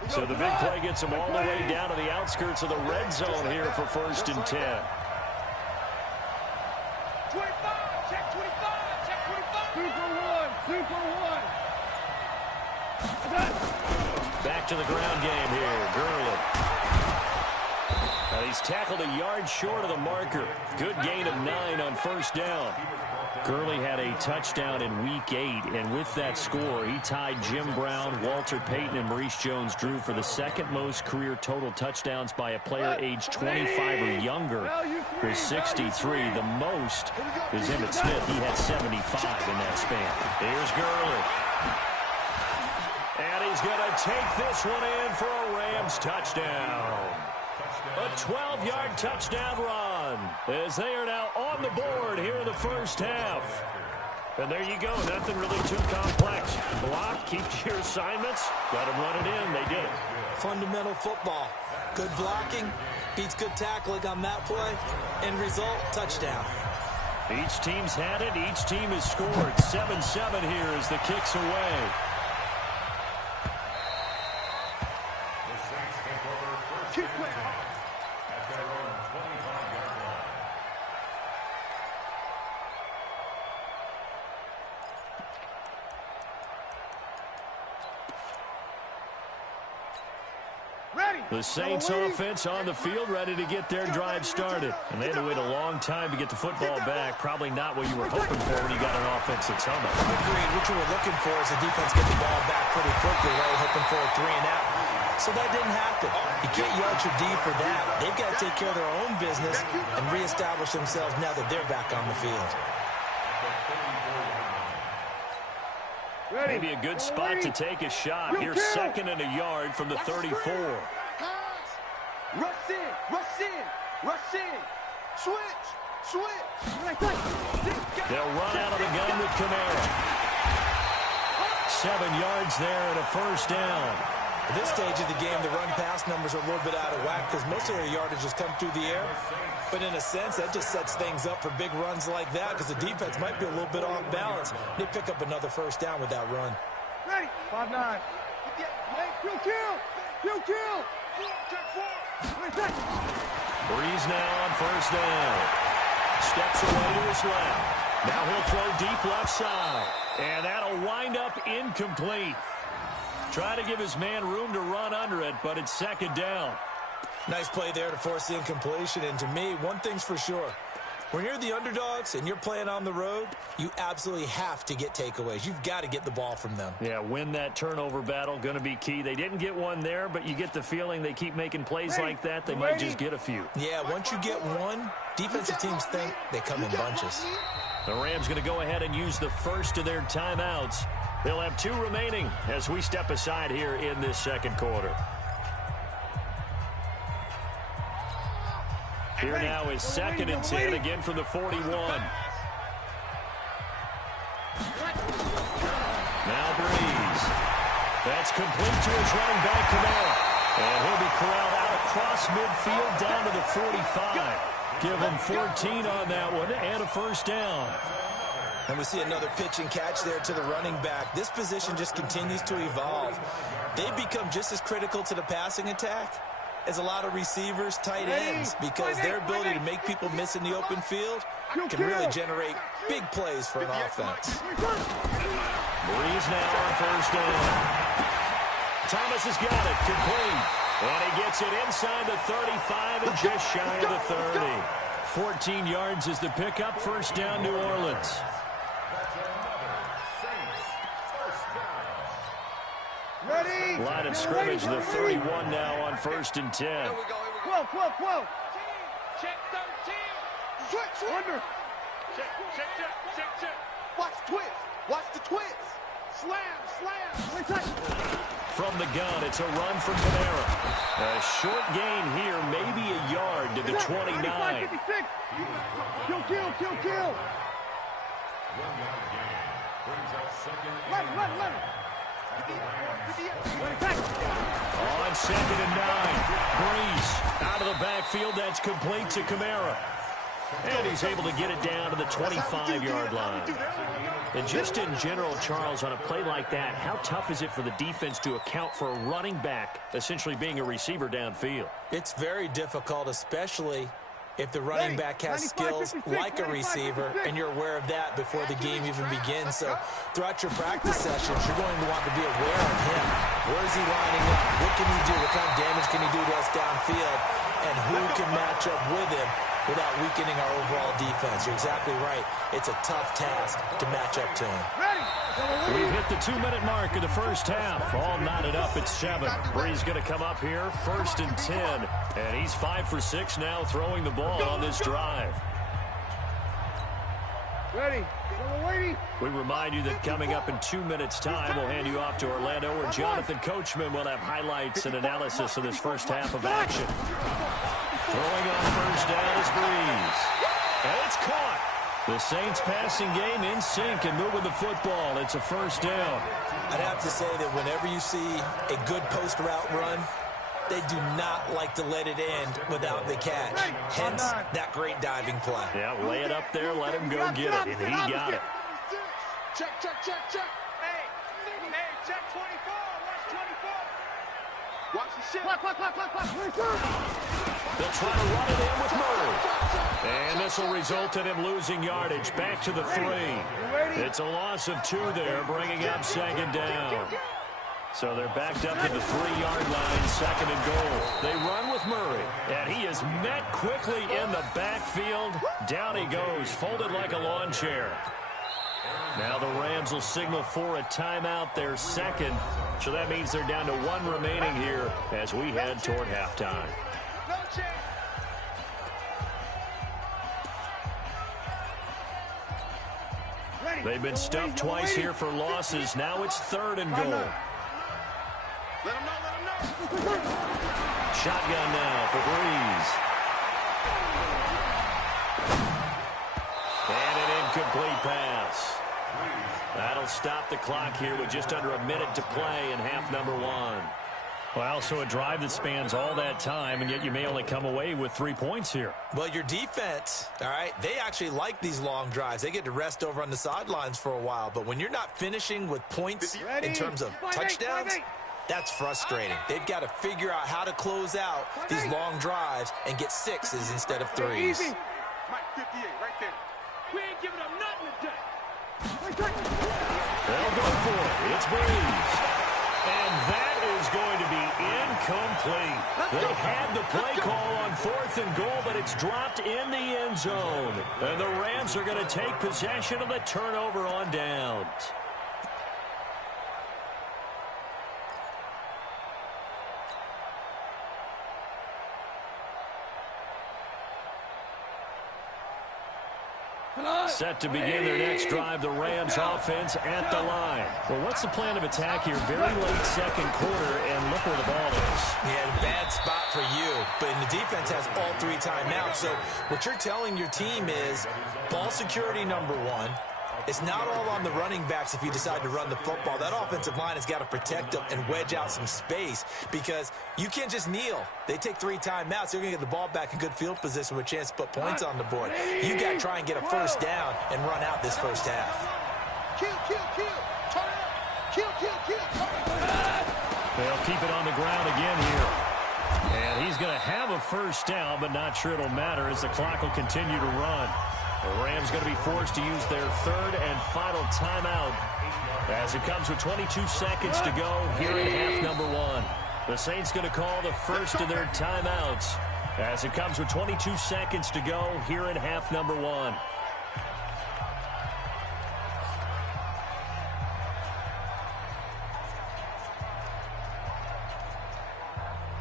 So the big play gets them all the way down to the outskirts of the red zone here for 1st and 10. 25, check 25. 2 for 1. Back to the ground game here. Gurley. And he's tackled a yard short of the marker. Good gain of 9 on first down. Gurley had a touchdown in Week 8, and with that score, he tied Jim Brown, Walter Payton, and Maurice Jones-Drew for the second most career total touchdowns by a player aged 25 or younger with 63. The most is Emmitt Smith. He had 75 in that span. Here's Gurley. And he's going to take this one in for a Rams touchdown. A 12-yard touchdown run as they are now on the board here in the first half. And there you go. Nothing really too complex. Block, keep to your assignments, let them run it in. They did it. Fundamental football. Good blocking, beats good tackling on that play. End result, touchdown. Each team's had it. Each team has scored. 7-7 here as the kick's away. The Saints offense on the field, ready to get their drive started. And they had to wait a long time to get the football back. Probably not what you were hoping for when you got an offense that's humming. Agreed. What you were looking for is the defense get the ball back pretty quickly, right? Hoping for a 3 and out. So that didn't happen. You can't yell at your D for that. They've got to take care of their own business and reestablish themselves now that they're back on the field. Maybe a good spot to take a shot. Here's 2nd and a yard from the 34. Rush in, rush in, rush in. Switch, switch. They'll run out of the gun with Kamara. 7 yards there and a first down. At this stage of the game, the run-pass numbers are a little bit out of whack because most of their yardage has come through the air. But in a sense, that just sets things up for big runs like that because the defense might be a little bit off balance. They pick up another first down with that run. Ready, 5-9. Kill. Breeze now on first down. Steps away to his left. Now he'll throw deep left side. And that'll wind up incomplete. Try to give his man room to run under it, but it's 2nd down. Nice play there to force the incompletion. And to me, one thing's for sure. When you're the underdogs and you're playing on the road, you absolutely have to get takeaways. You've got to get the ball from them. Yeah, win that turnover battle, going to be key. They didn't get one there, but you get the feeling they keep making plays like that. They might just get a few. Yeah, once you get one, defensive teams think they come in bunches. The Rams going to go ahead and use the first of their timeouts. They'll have 2 remaining as we step aside here in this second quarter. Here now is 2nd and 10, again from the 41. Now Breeze. That's complete to his running back, Kamara. And he'll be corralled out across midfield down to the 45. Give him 14 on that one and a first down. And we see another pitch and catch there to the running back. This position just continues to evolve. They've become just as critical to the passing attack as a lot of receivers, tight ends, because their ability to make people miss in the open field can really generate big plays for an offense. Breeze now on first down. Thomas has got it, complete. And he gets it inside the 35 and just shy of the 30. 14 yards is the pickup, first down, New Orleans. Ready? Line of scrimmage, the 31 now on 1st and 10. Here we go. 12. Check 13. Switch. Under. Check. Watch the twist. Slam. From the gun, it's a run from Kamara. A short gain here, maybe a yard to the 29. Kill. Run. On 2nd and 9. Breeze out of the backfield. That's complete to Kamara. And he's able to get it down to the 25-yard line. And just in general, Charles, on a play like that, how tough is it for the defense to account for a running back essentially being a receiver downfield? It's very difficult, especially if the running back has skills like a receiver, and you're aware of that before the game even begins. So throughout your practice sessions, you're going to want to be aware of him. Where is he lining up? What can he do? What kind of damage can he do to us downfield? and who can match up with him without weakening our overall defense. You're exactly right. It's a tough task to match up to him. We've hit the 2-minute mark of the first half. All knotted up at 7. Bree's going to come up here, 1st and 10. And he's 5 for 6 now throwing the ball on this drive. Ready. We remind you that coming up in 2 minutes' time, we'll hand you off to Orlando, where Jonathan Coachman will have highlights and analysis of this first half of action. Throwing on first down is Breeze. And it's caught. The Saints passing game in sync and moving the football. It's a first down. I'd have to say that whenever you see a good post route run, they do not like to let it end without the catch. Hence, that great diving play. Yeah, lay it up there, let him go get it, and he got it. Check. Hey, check 24. Watch 24. Watch the shit. They'll try to run it in with Murray. And this will result in him losing yardage. Back to the 3. It's a loss of 2 there, bringing up 2nd down. So they're backed up to the 3-yard line, 2nd and goal. They run with Murray, and he is met quickly in the backfield. Down he goes, folded like a lawn chair. Now the Rams will signal for a timeout, their 2nd. So that means they're down to 1 remaining here as we head toward halftime. They've been stuffed twice here for losses. Now it's 3rd and goal. Let him know. Shotgun now for Breeze. And an incomplete pass. That'll stop the clock here with just under a minute to play in half number 1. Well, so a drive that spans all that time, and yet you may only come away with 3 points here. Well, your defense, all right, they actually like these long drives. They get to rest over on the sidelines for a while. But when you're not finishing with points in terms of touchdowns, that's frustrating. They've got to figure out how to close out these long drives and get 6s instead of 3s. Mike 58, right there. We ain't giving up nothing today. They'll go for it. It's Breeze. And that is going to be incomplete. They had the play call on 4th and goal, but it's dropped in the end zone. And the Rams are going to take possession of the turnover on downs. Set to begin their next drive, the Rams offense at the line. Well, what's the plan of attack here? Very late 2nd quarter, and look where the ball is. Yeah, bad spot for you, but the defense has all 3 timeouts. So what you're telling your team is ball security number 1. It's not all on the running backs if you decide to run the football. That offensive line has got to protect them and wedge out some space because you can't just kneel. They take 3 timeouts. They're going to get the ball back in good field position with a chance to put points on the board. You got to try and get a first down and run out this first half. Kill. Turn it up. Kill. They'll keep it on the ground again here. And he's going to have a first down, but not sure it'll matter as the clock will continue to run. The Rams going to be forced to use their 3rd and final timeout as it comes with 22 seconds to go here in half number 1. The Saints going to call the first of their timeouts as it comes with 22 seconds to go here in half number 1.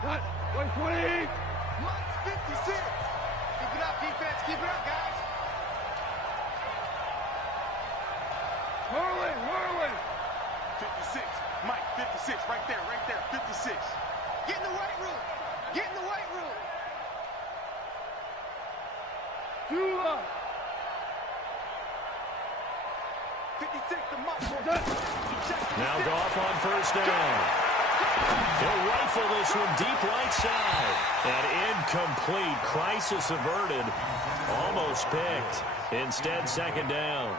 Cut. 120. Mike 56. Keep it up, defense. Keep it up, guys. Whirling. 56. Mike, 56. Right there. 56. Get in the weight room. 56 to Mike. Now Goff on first down. He'll rifle this one deep right side. And incomplete. Crisis averted. Almost picked. Instead, 2nd down.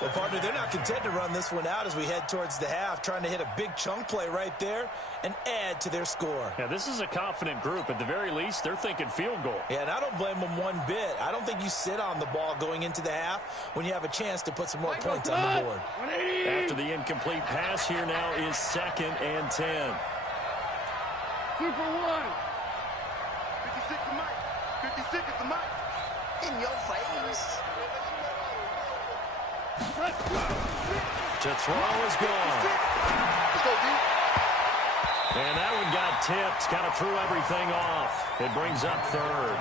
Well, partner, they're not content to run this one out as we head towards the half, trying to hit a big chunk play right there and add to their score. Yeah, this is a confident group. At the very least, they're thinking field goal. Yeah, and I don't blame them one bit. I don't think you sit on the ball going into the half when you have a chance to put some more points on the board. After the incomplete pass, here now is 2nd and 10. 2 for 1. sick as the mic. In your face. To throw is gone. Let's go, D. And that one got tipped. Kind of threw everything off. It brings up third.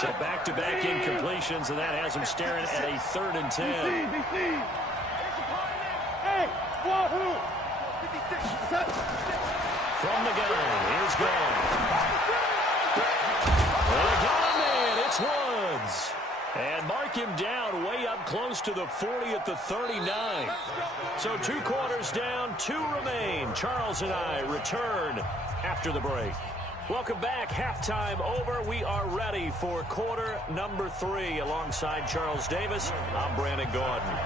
So back-to-back incompletions, and that has him staring at a 3rd and 10. Hey, Wahoo! From the gun, here's Gone. And a gone man, it's Woods. And mark him down way up close to the 40 at the 39. So 2 quarters down, 2 remain. Charles and I return after the break. Welcome back. Halftime over. We are ready for quarter number 3. Alongside Charles Davis, I'm Brandon Gordon.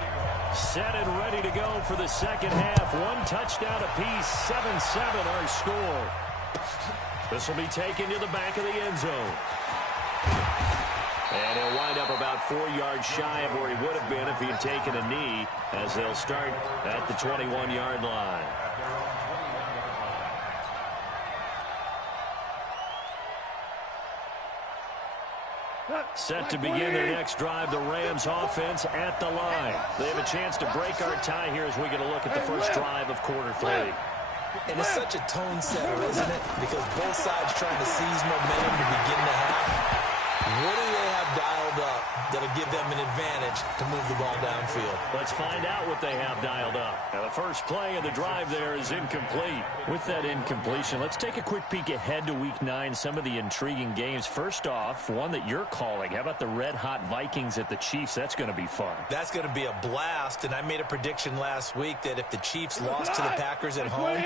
Set and ready to go for the second half. 1 touchdown apiece, 7-7 our score. This will be taken to the back of the end zone. And he'll wind up about 4 yards shy of where he would have been if he had taken a knee, as they'll start at the 21-yard line. Set to begin their next drive, the Rams offense at the line. They have a chance to break our tie here as we get a look at the first drive of quarter 3. And it's such a tone setter, isn't it? Because both sides trying to seize momentum to begin the half. What do they have dialed up that'll give them an advantage to move the ball downfield? Let's find out what they have dialed up. Now, the first play of the drive there is incomplete. With that incompletion, let's take a quick peek ahead to Week 9, some of the intriguing games. First off, one that you're calling. How about the red-hot Vikings at the Chiefs? That's going to be fun. That's going to be a blast, and I made a prediction last week that if the Chiefs lost to the Packers at home,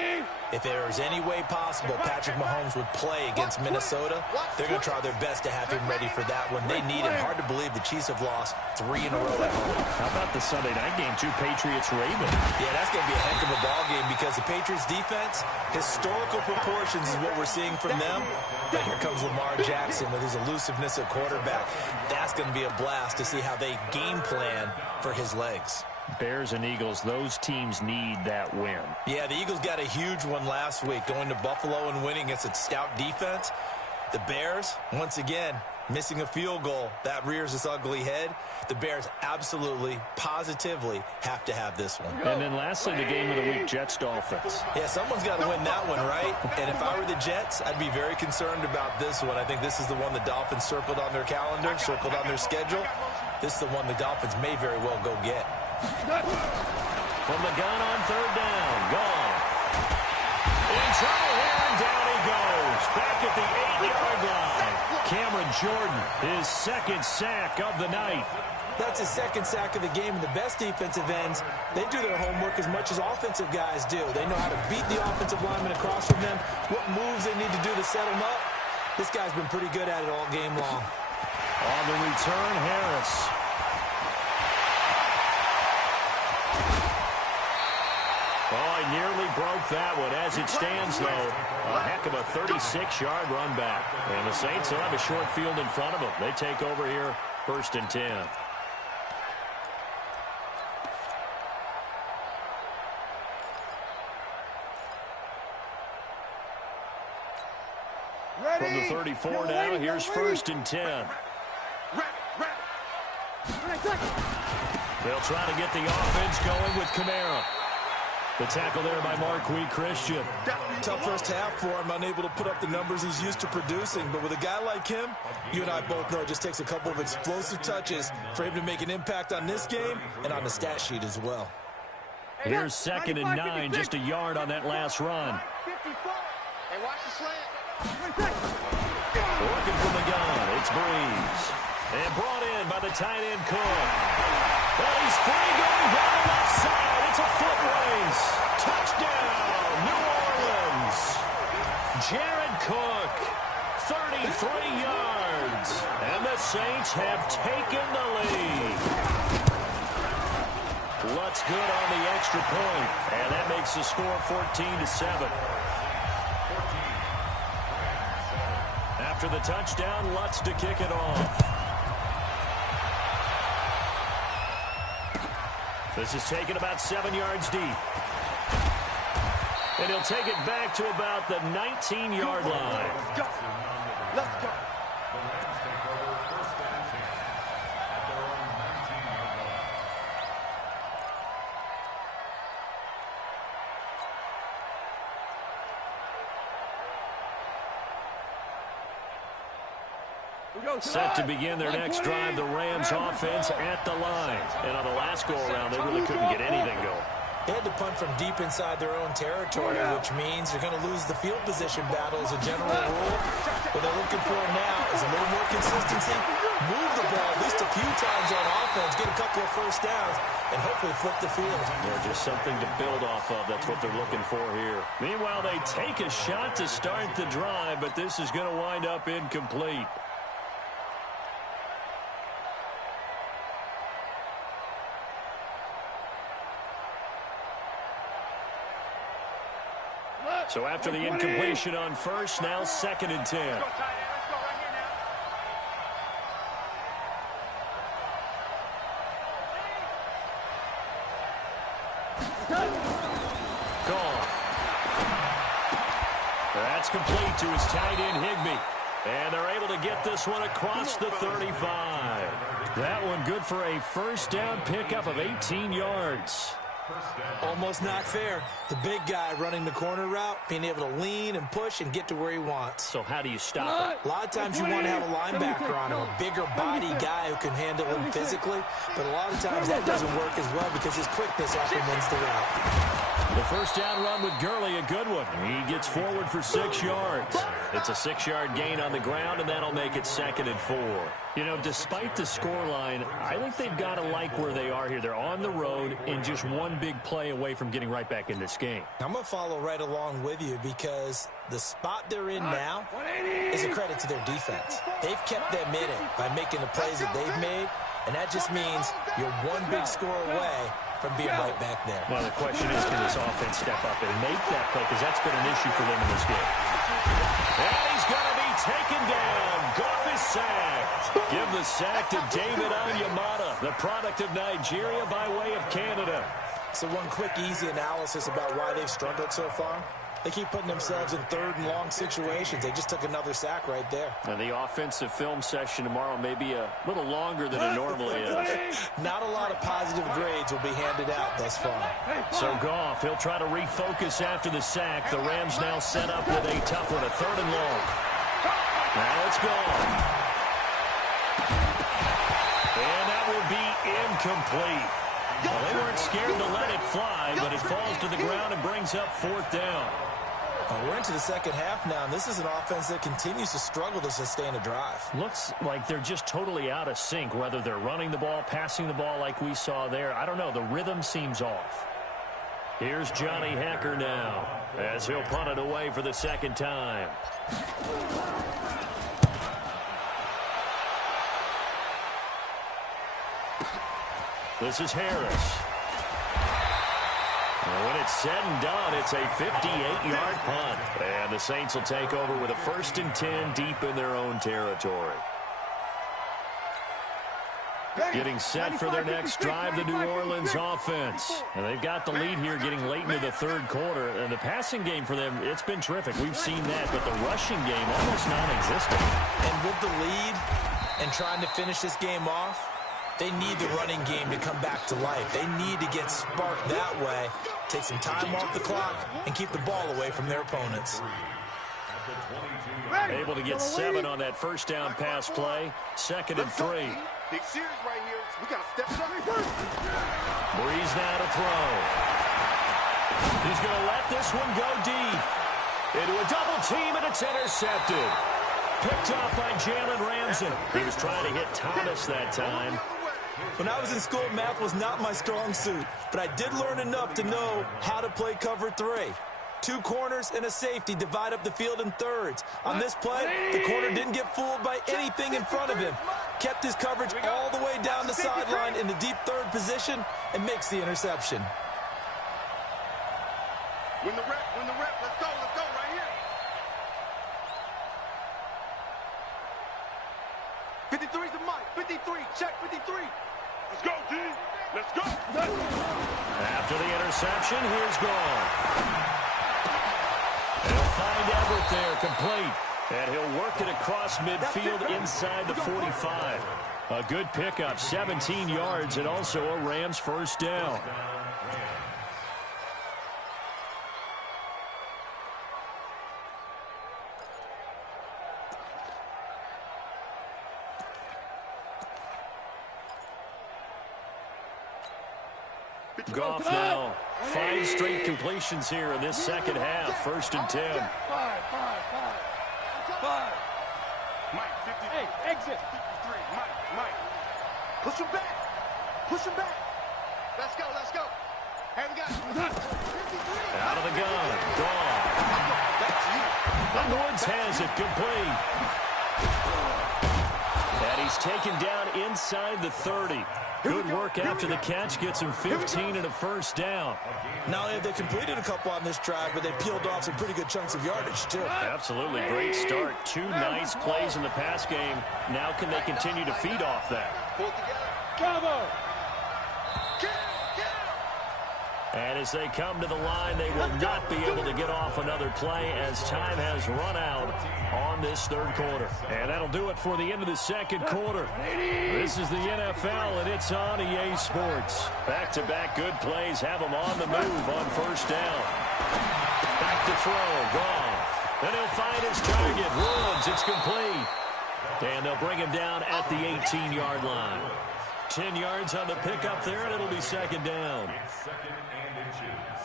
if there was any way possible Patrick Mahomes would play against Minnesota, they're going to try their best to have him ready for that one. They need him. Hard to believe the Chiefs have lost 3 in a row at home. How about the Sunday night game, too? Patriots-Ravens. Yeah, that's going to be a heck of a ball game because the Patriots defense, historical proportions is what we're seeing from them. But here comes Lamar Jackson with his elusiveness at quarterback. That's going to be a blast to see how they game plan for his legs. Bears and Eagles, those teams need that win. Yeah, the Eagles got a huge one last week, going to Buffalo and winning against a stout defense. The Bears, once again, missing a field goal. That rears its ugly head. The Bears absolutely, positively have to have this one. And then lastly, the game of the week, Jets-Dolphins. Yeah, someone's got to win that one, right? And if I were the Jets, I'd be very concerned about this one. I think this is the one the Dolphins circled on their calendar, circled on their schedule. This is the one the Dolphins may very well go get. From the gun on 3rd down, Gone. In trouble here, and down he goes. Back at the 8-yard line. Cameron Jordan, his 2nd sack of the night. That's his 2nd sack of the game, and the best defensive ends, they do their homework as much as offensive guys do. They know how to beat the offensive lineman across from them, what moves they need to do to set them up. This guy's been pretty good at it all game long. On the return, Harris. Oh, he nearly broke that one. As it stands, though, a heck of a 36-yard run back. And the Saints will have a short field in front of them. They take over here, 1st and 10. From the 34 now, here's 1st and 10. They'll try to get the offense going with Kamara. The tackle there by Marquis Christian. Tough first half for him, unable to put up the numbers he's used to producing. But with a guy like him, you and I both know it just takes a couple of explosive touches for him to make an impact on this game and on the stat sheet as well. Here's 2nd and 9, just a yard on that last run. Hey, watch the slant. Working from the gun, it's Breeze. And brought in by the tight end Cook. Well, he's free going down the left side. It's a foot race. Touchdown, New Orleans. Jared Cook, 33 yards. And the Saints have taken the lead. Lutz good on the extra point. And that makes the score 14-7. After the touchdown, Lutz to kick it off. This is taken about 7 yards deep. And he'll take it back to about the 19-yard line. Let's go. Let's go. The Rams take over first and 10 at their own 19-yard line. Set to begin their next drive, the Rams offense at the line. And on the last go-around, they really couldn't get anything going. They had to punt from deep inside their own territory, which means you're going to lose the field position battle as a general rule. What they're looking for now is a little more consistency, move the ball at least a few times on offense, get a couple of first downs, and hopefully flip the field. Yeah, just something to build off of. That's what they're looking for here. Meanwhile, they take a shot to start the drive, but this is going to wind up incomplete. So after the incompletion on first, now 2nd and 10. Goff. That's complete to his tight end, Higbee. And they're able to get this one across the 35. That one good for a first down pickup of 18 yards. Almost not fair. The big guy running the corner route, being able to lean and push and get to where he wants. So how do you stop it? A lot of times you want to have a linebacker on him, a bigger body guy who can handle him physically, but a lot of times that doesn't work as well because his quickness often wins the route. The first down run with Gurley, a good one. He gets forward for 6 yards. It's a 6-yard gain on the ground, and that'll make it 2nd and 4. You know, despite the scoreline, I think they've got to like where they are here. They're on the road and just one big play away from getting right back in this game. I'm going to follow right along with you because the spot they're in now is a credit to their defense. They've kept them in it by making the plays that they've made, and that just means you're one big score away from being right back there. Well, the question is, can this offense step up and make that play? Because that's been an issue for them in this game. And he's going to be taken down. Goff is sacked. Give the sack to David Onyemata, the product of Nigeria by way of Canada. So one quick, easy analysis about why they've struggled so far. They keep putting themselves in 3rd and long situations. They just took another sack right there. And the offensive film session tomorrow may be a little longer than it normally is. Not a lot of positive grades will be handed out thus far. So Goff, he'll try to refocus after the sack. The Rams now set up with a tough one, a 3rd and long. Now it's gone. And that will be incomplete. Well, they weren't scared to let it fly, but it falls to the ground and brings up 4th down. We're into the second half now, and this is an offense that continues to struggle to sustain a drive. Looks like they're just totally out of sync, whether they're running the ball, passing the ball like we saw there. I don't know. The rhythm seems off. Here's Johnny Hecker now as he'll punt it away for the 2nd time. This is Harris. And when it's said and done, it's a 58-yard punt. And the Saints will take over with a 1st and 10 deep in their own territory. Getting set for their next drive, the New Orleans offense. And they've got the lead here getting late into the 3rd quarter. And the passing game for them, it's been terrific. We've seen that, but the rushing game almost non-existent. And with the lead and trying to finish this game off, they need the running game to come back to life. They need to get sparked that way, take some time off the clock, and keep the ball away from their opponents. Able to get 7 on that first down pass play. 2nd and 3. Big series right here. We got to step it up first. Breeze now to throw. He's going to let this one go deep. Into a double team, and it's intercepted. Picked off by Jalen Ramsey. He was trying to hit Thomas that time. When I was in school, math was not my strong suit, but I did learn enough to know how to play cover 3. 2 corners and a safety divide up the field in thirds. On this play, the corner didn't get fooled by anything in front of him. Kept his coverage all the way down the sideline in the deep 3rd position and makes the interception. Win the rep, let's go right here. 53's the mic, 53, check 53. Let's go, D, let's go. After the interception, here's Goff. there, complete. And he'll work it across midfield inside the 45. A good pickup, 17 yards, and also a Rams first down. Goff now, 5 straight completions here in this second half. First and 10. Five. Mike, 50. Hey, exit. 53. Mike. Push him back. Let's go. Hey, we got 53. Out of the gun. Gone. And Woods has it complete. And he's taken down inside the 30. Good work after the catch. Gets him 15 and a first down. Not only have they completed a couple on this drive, but they peeled off some pretty good chunks of yardage, too. Absolutely great start. 2 nice plays in the pass game. Now can they continue to feed off that? Bravo. And as they come to the line, they will not be able to get off another play as time has run out on this third quarter. And that'll do it for the end of the second quarter. This is the NFL, and it's on EA Sports. Back-to-back good plays have them on the move on first down. Back to throw, Goff. And he'll find his target. Woods, it's complete. And they'll bring him down at the 18-yard line. 10 yards on the pickup there, and it'll be second down. It's second and inches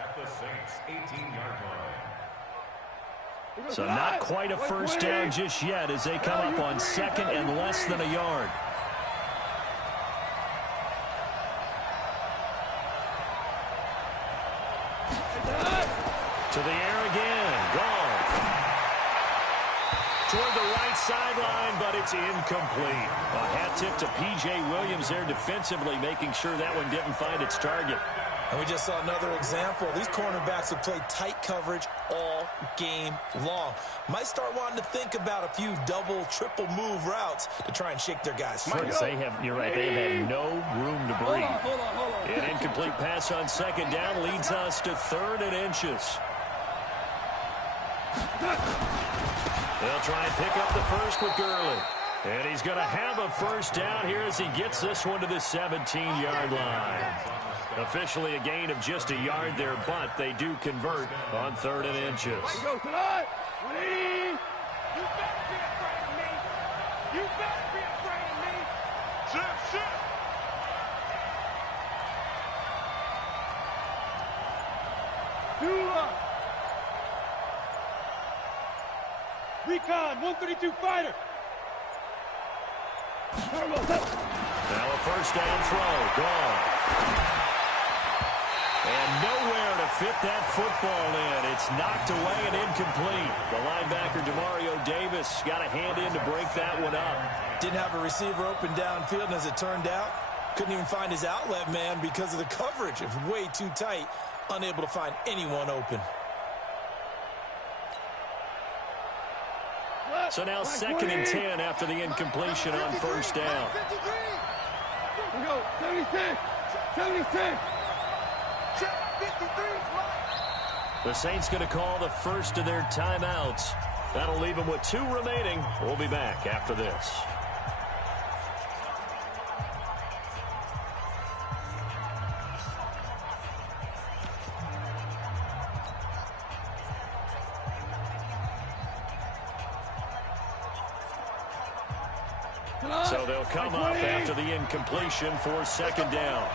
at the Saints' 18-yard line. So not quite a first down just yet as they come up on second and less than a yard. To the air again. Gone. Toward the right sideline, but it's incomplete. A hat tip to P.J. Williams there defensively, making sure that one didn't find its target. And we just saw another example. These cornerbacks have played tight coverage all game long. Might start wanting to think about a few double, triple move routes to try and shake their guys free. You're right, they have had no room to breathe. Hold on. An incomplete pass on second down leads us to 3rd and inches. They'll try and pick up the first with Gurley. And he's going to have a first down here as he gets this one to the 17-yard line. Officially a gain of just a yard there, but they do convert on 3rd and inches. Go tonight. 180. You better be afraid of me. You better be afraid of me. Shit. Two up. Recon, 132 fighter. Now a first down throw. Gone. And nowhere to fit that football in. It's knocked away and incomplete. The linebacker, Demario Davis, got a hand in to break that one up. Didn't have a receiver open downfield, and as it turned out, couldn't even find his outlet man because of the coverage. It was way too tight, unable to find anyone open. So now 2nd and 10 after the incompletion on first down. We go, 76. The Saints going to call the first of their timeouts. That'll leave them with 2 remaining. We'll be back after this. So they'll come up after the incompletion for second down.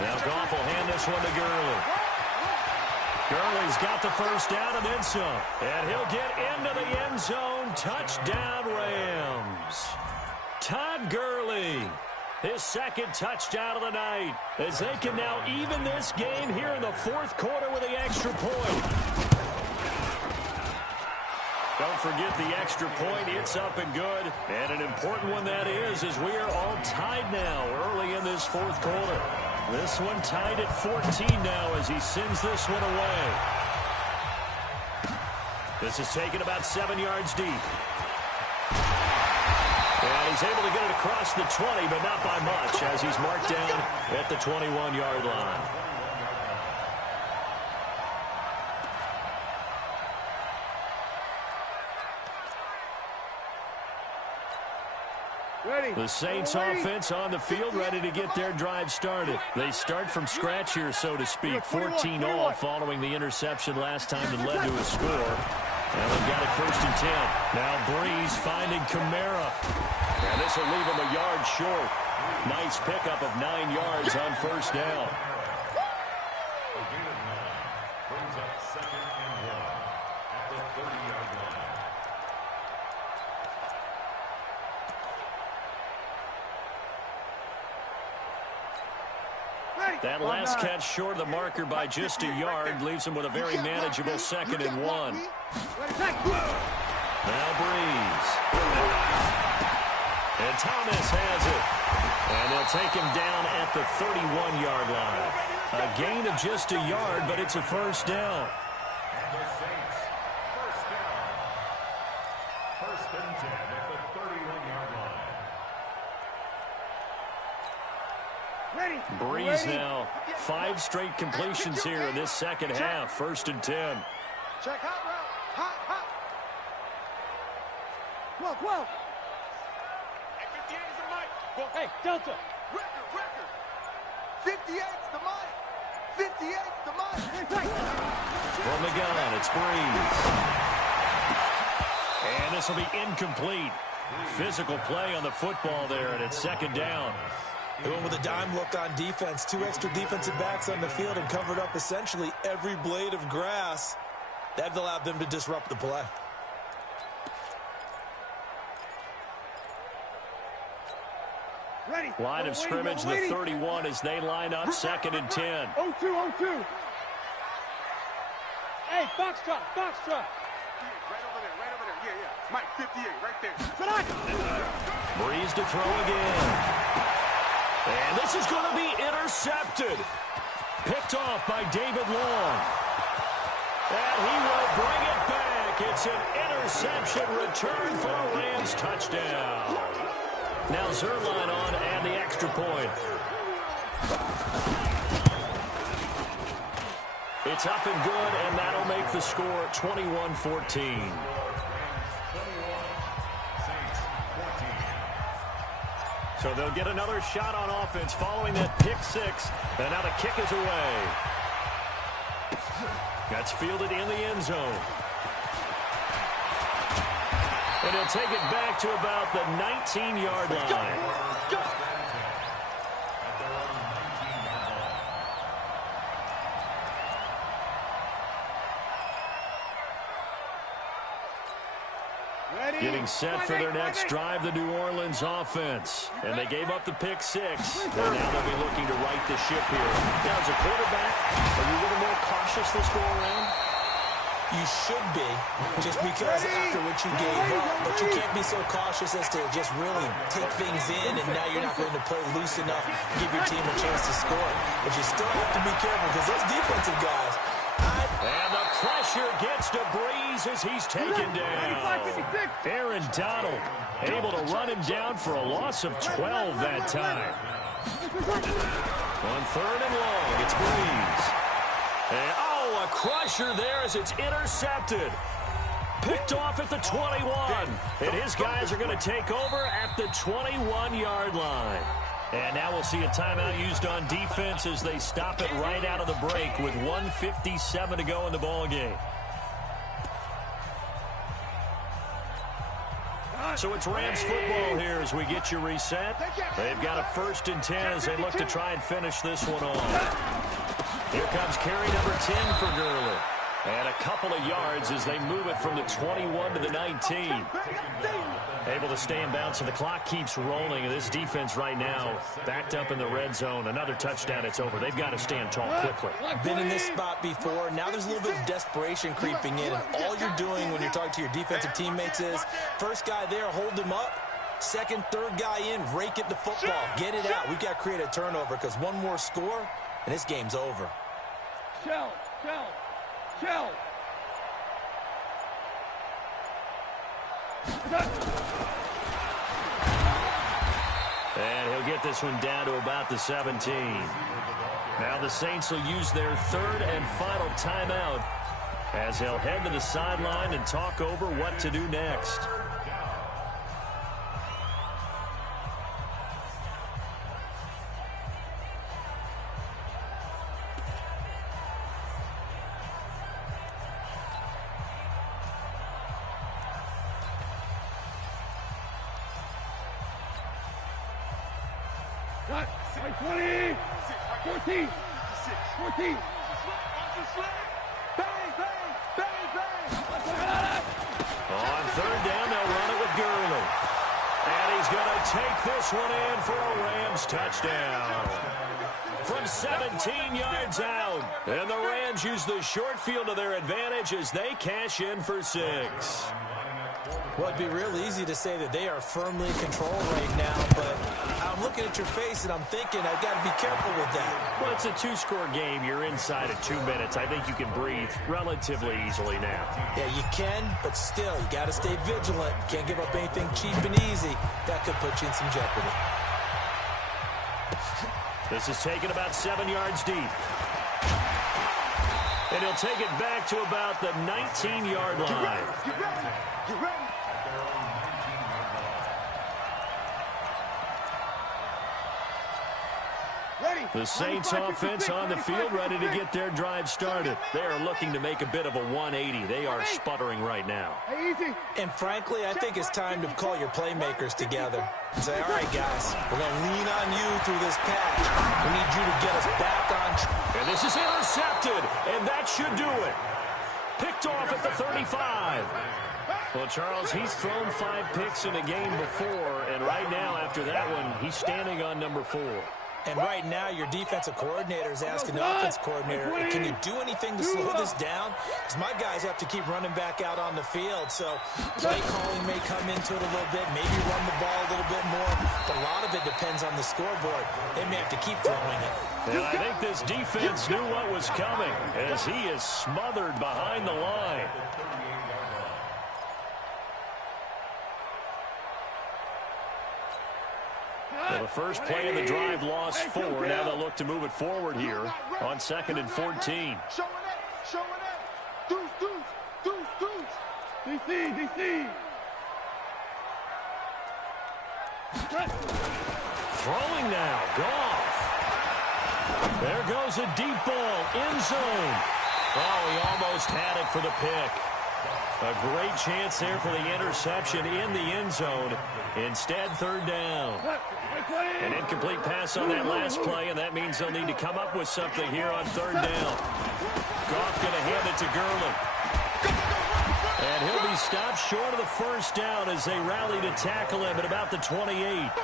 Now Goff will hand this one to Gurley. Gurley's got the first down and then some. And he'll get into the end zone. Touchdown, Rams. Todd Gurley, his 2nd touchdown of the night, as they can now even this game here in the 4th quarter with the extra point. Don't forget the extra point. It's up and good. And an important one that is, as we are all tied now early in this 4th quarter. This one tied at 14 now as he sends this one away. This is taken about 7 yards deep. And he's able to get it across the 20, but not by much, as he's marked down at the 21-yard line. The Saints offense on the field, ready to get their drive started. They start from scratch here, so to speak. 14 all following the interception last time that led to a score. And they've got it 1st and 10. Now Breeze finding Kamara. And this will leave him a yard short. Nice pickup of 9 yards on 1st down. A gain of 9 brings up 2nd and 1 at the 30-yard line. That last catch short of the marker by just a yard leaves him with a very manageable 2nd and 1. Now Breeze. And Thomas has it. And they'll take him down at the 31-yard line. A gain of just a yard, but it's a 1st down. And the Saints, 1st down. 1st and 10 at the 31-yard line. Breeze now. 5 straight completions here in this second half. 1st and 10. Check hot route. Hot, hot. 12. Hey, 58 is the mic. Hey, Delta. Record. 58's the mic. 58's the mic. From the gun, it's Breeze. And this will be incomplete. Physical play on the football there, and it's 2nd down. They went with a dime look on defense. 2 extra defensive backs on the field and covered up essentially every blade of grass. That allowed them to disrupt the play. Line of scrimmage, the 31 as they line up 2nd and 10. 0-2. Hey, box trot. Right over there. Yeah. Mike, 58, right there. Breeze to throw again. And this is going to be intercepted. Picked off by David Long. And he will bring it back. It's an interception return for a Rams touchdown. Now Zerline on and the extra point. It's up and good, and that'll make the score 21-14. So they'll get another shot on offense following that pick 6. And now the kick is away. That's fielded in the end zone. And he'll take it back to about the 19-yard line. Getting set for their next drive, the New Orleans offense. And they gave up the pick 6. And now they'll be looking to right the ship here. Now, as a quarterback, are you a little more cautious this go-around? You should be, just because after what you gave up. But you can't be so cautious as to just really take things in, and now you're not going to play loose enough to give your team a chance to score. But you still have to be careful because those defensive guys. And the pressure gets to Breeze as he's taken down. Aaron Donald able to run him down for a loss of 12 that time. On 3rd and long, it's Breeze. And, a crusher there as it's intercepted. Picked off at the 21. And his guys are going to take over at the 21-yard line. And now we'll see a timeout used on defense as they stop it right out of the break with 1:57 to go in the ballgame. So it's Rams football here as we get you reset. They've got a 1st and 10 as they look to try and finish this one off. Here comes carry number 10 for Gurley. And a couple of yards as they move it from the 21 to the 19. Able to stay in bounds, so the clock keeps rolling. And this defense right now backed up in the red zone. Another touchdown, it's over. They've got to stand tall quickly. Been in this spot before. Now there's a little bit of desperation creeping in. And all you're doing when you're talking to your defensive teammates is, first guy there, hold him up. Second, third guy in, rake it the football. Get it out. We've got to create a turnover because one more score, and this game's over. Shell. And he'll get this one down to about the 17. Now the Saints will use their third and final timeout as he'll head to the sideline and talk over what to do next. Cut. 20. 14. 14. Bang, bang, bang, bang. On third down, they'll run it with Gurley. And he's going to take this one in for a Rams touchdown. From 17 yards out. And the Rams use the short field to their advantage as they cash in for 6. Well, it'd be real easy to say that they are firmly in control right now, but I'm looking at your face and I'm thinking I've got to be careful with that. Well, it's a 2-score game. You're inside of 2 minutes. I think you can breathe relatively easily now. Yeah, you can, but still, you got to stay vigilant. Can't give up anything cheap and easy. That could put you in some jeopardy. This is taken about 7 yards deep. And he'll take it back to about the 19-yard line. Get ready. Get ready. The Saints offense on the field ready to get their drive started. They are looking to make a bit of a 180. They are sputtering right now. And frankly, I think it's time to call your playmakers together and say, all right, guys, we're going to lean on you through this patch. We need you to get us back on track. And this is intercepted, and that should do it. Picked off at the 35. Well, Charles, he's thrown 5 picks in a game before, and right now, after that one, he's standing on number 4. And right now, your defensive coordinator is asking the offense coordinator, can you do anything to slow this down? Because my guys have to keep running back out on the field. So play calling may come into it a little bit, maybe run the ball a little bit more. But a lot of it depends on the scoreboard. They may have to keep throwing it. And I think this defense knew what was coming as he is smothered behind the line. Well, the first play of the drive lost 4. Now they'll look to move it forward here on 2nd and 14. Showing up. Deuce. DC. Throwing now, Goff. There goes a deep ball, end zone. Oh, he almost had it for the pick. A great chance there for the interception in the end zone. Instead, third down. An incomplete pass on that last play, and that means they'll need to come up with something here on third down. Goff going to hand it to Gurley. And he'll be stopped short of the first down as they rally to tackle him at about the 28.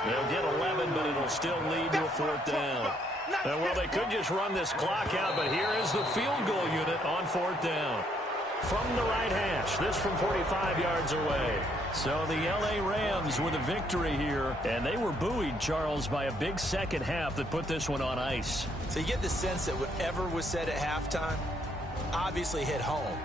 They'll get 11, but it'll still lead to a 4th down. Well, they could just run this clock out, but here is the field goal unit on 4th down. From the right hash, this from 45 yards away. So the L.A. Rams with a victory here, and they were buoyed, Charles, by a big second half that put this one on ice. So you get the sense that whatever was said at halftime obviously hit home.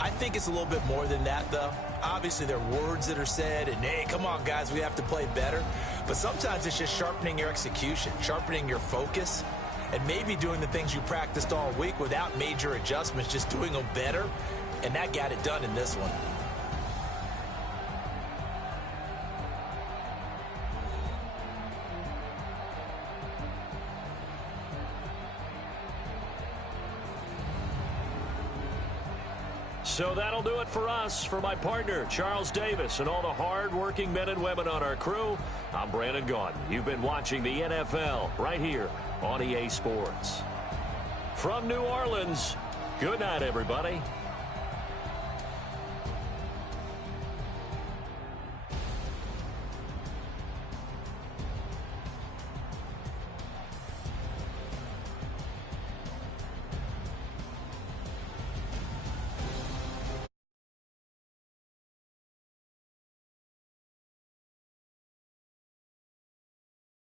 I think it's a little bit more than that, though. Obviously, there are words that are said, and, hey, come on, guys, we have to play better. But sometimes it's just sharpening your execution, sharpening your focus, and maybe doing the things you practiced all week without major adjustments, just doing them better, and that got it done in this one. So that'll do it for us. For my partner, Charles Davis, and all the hard-working men and women on our crew, I'm Brandon Gaudin. You've been watching the NFL right here on EA Sports. From New Orleans, good night, everybody.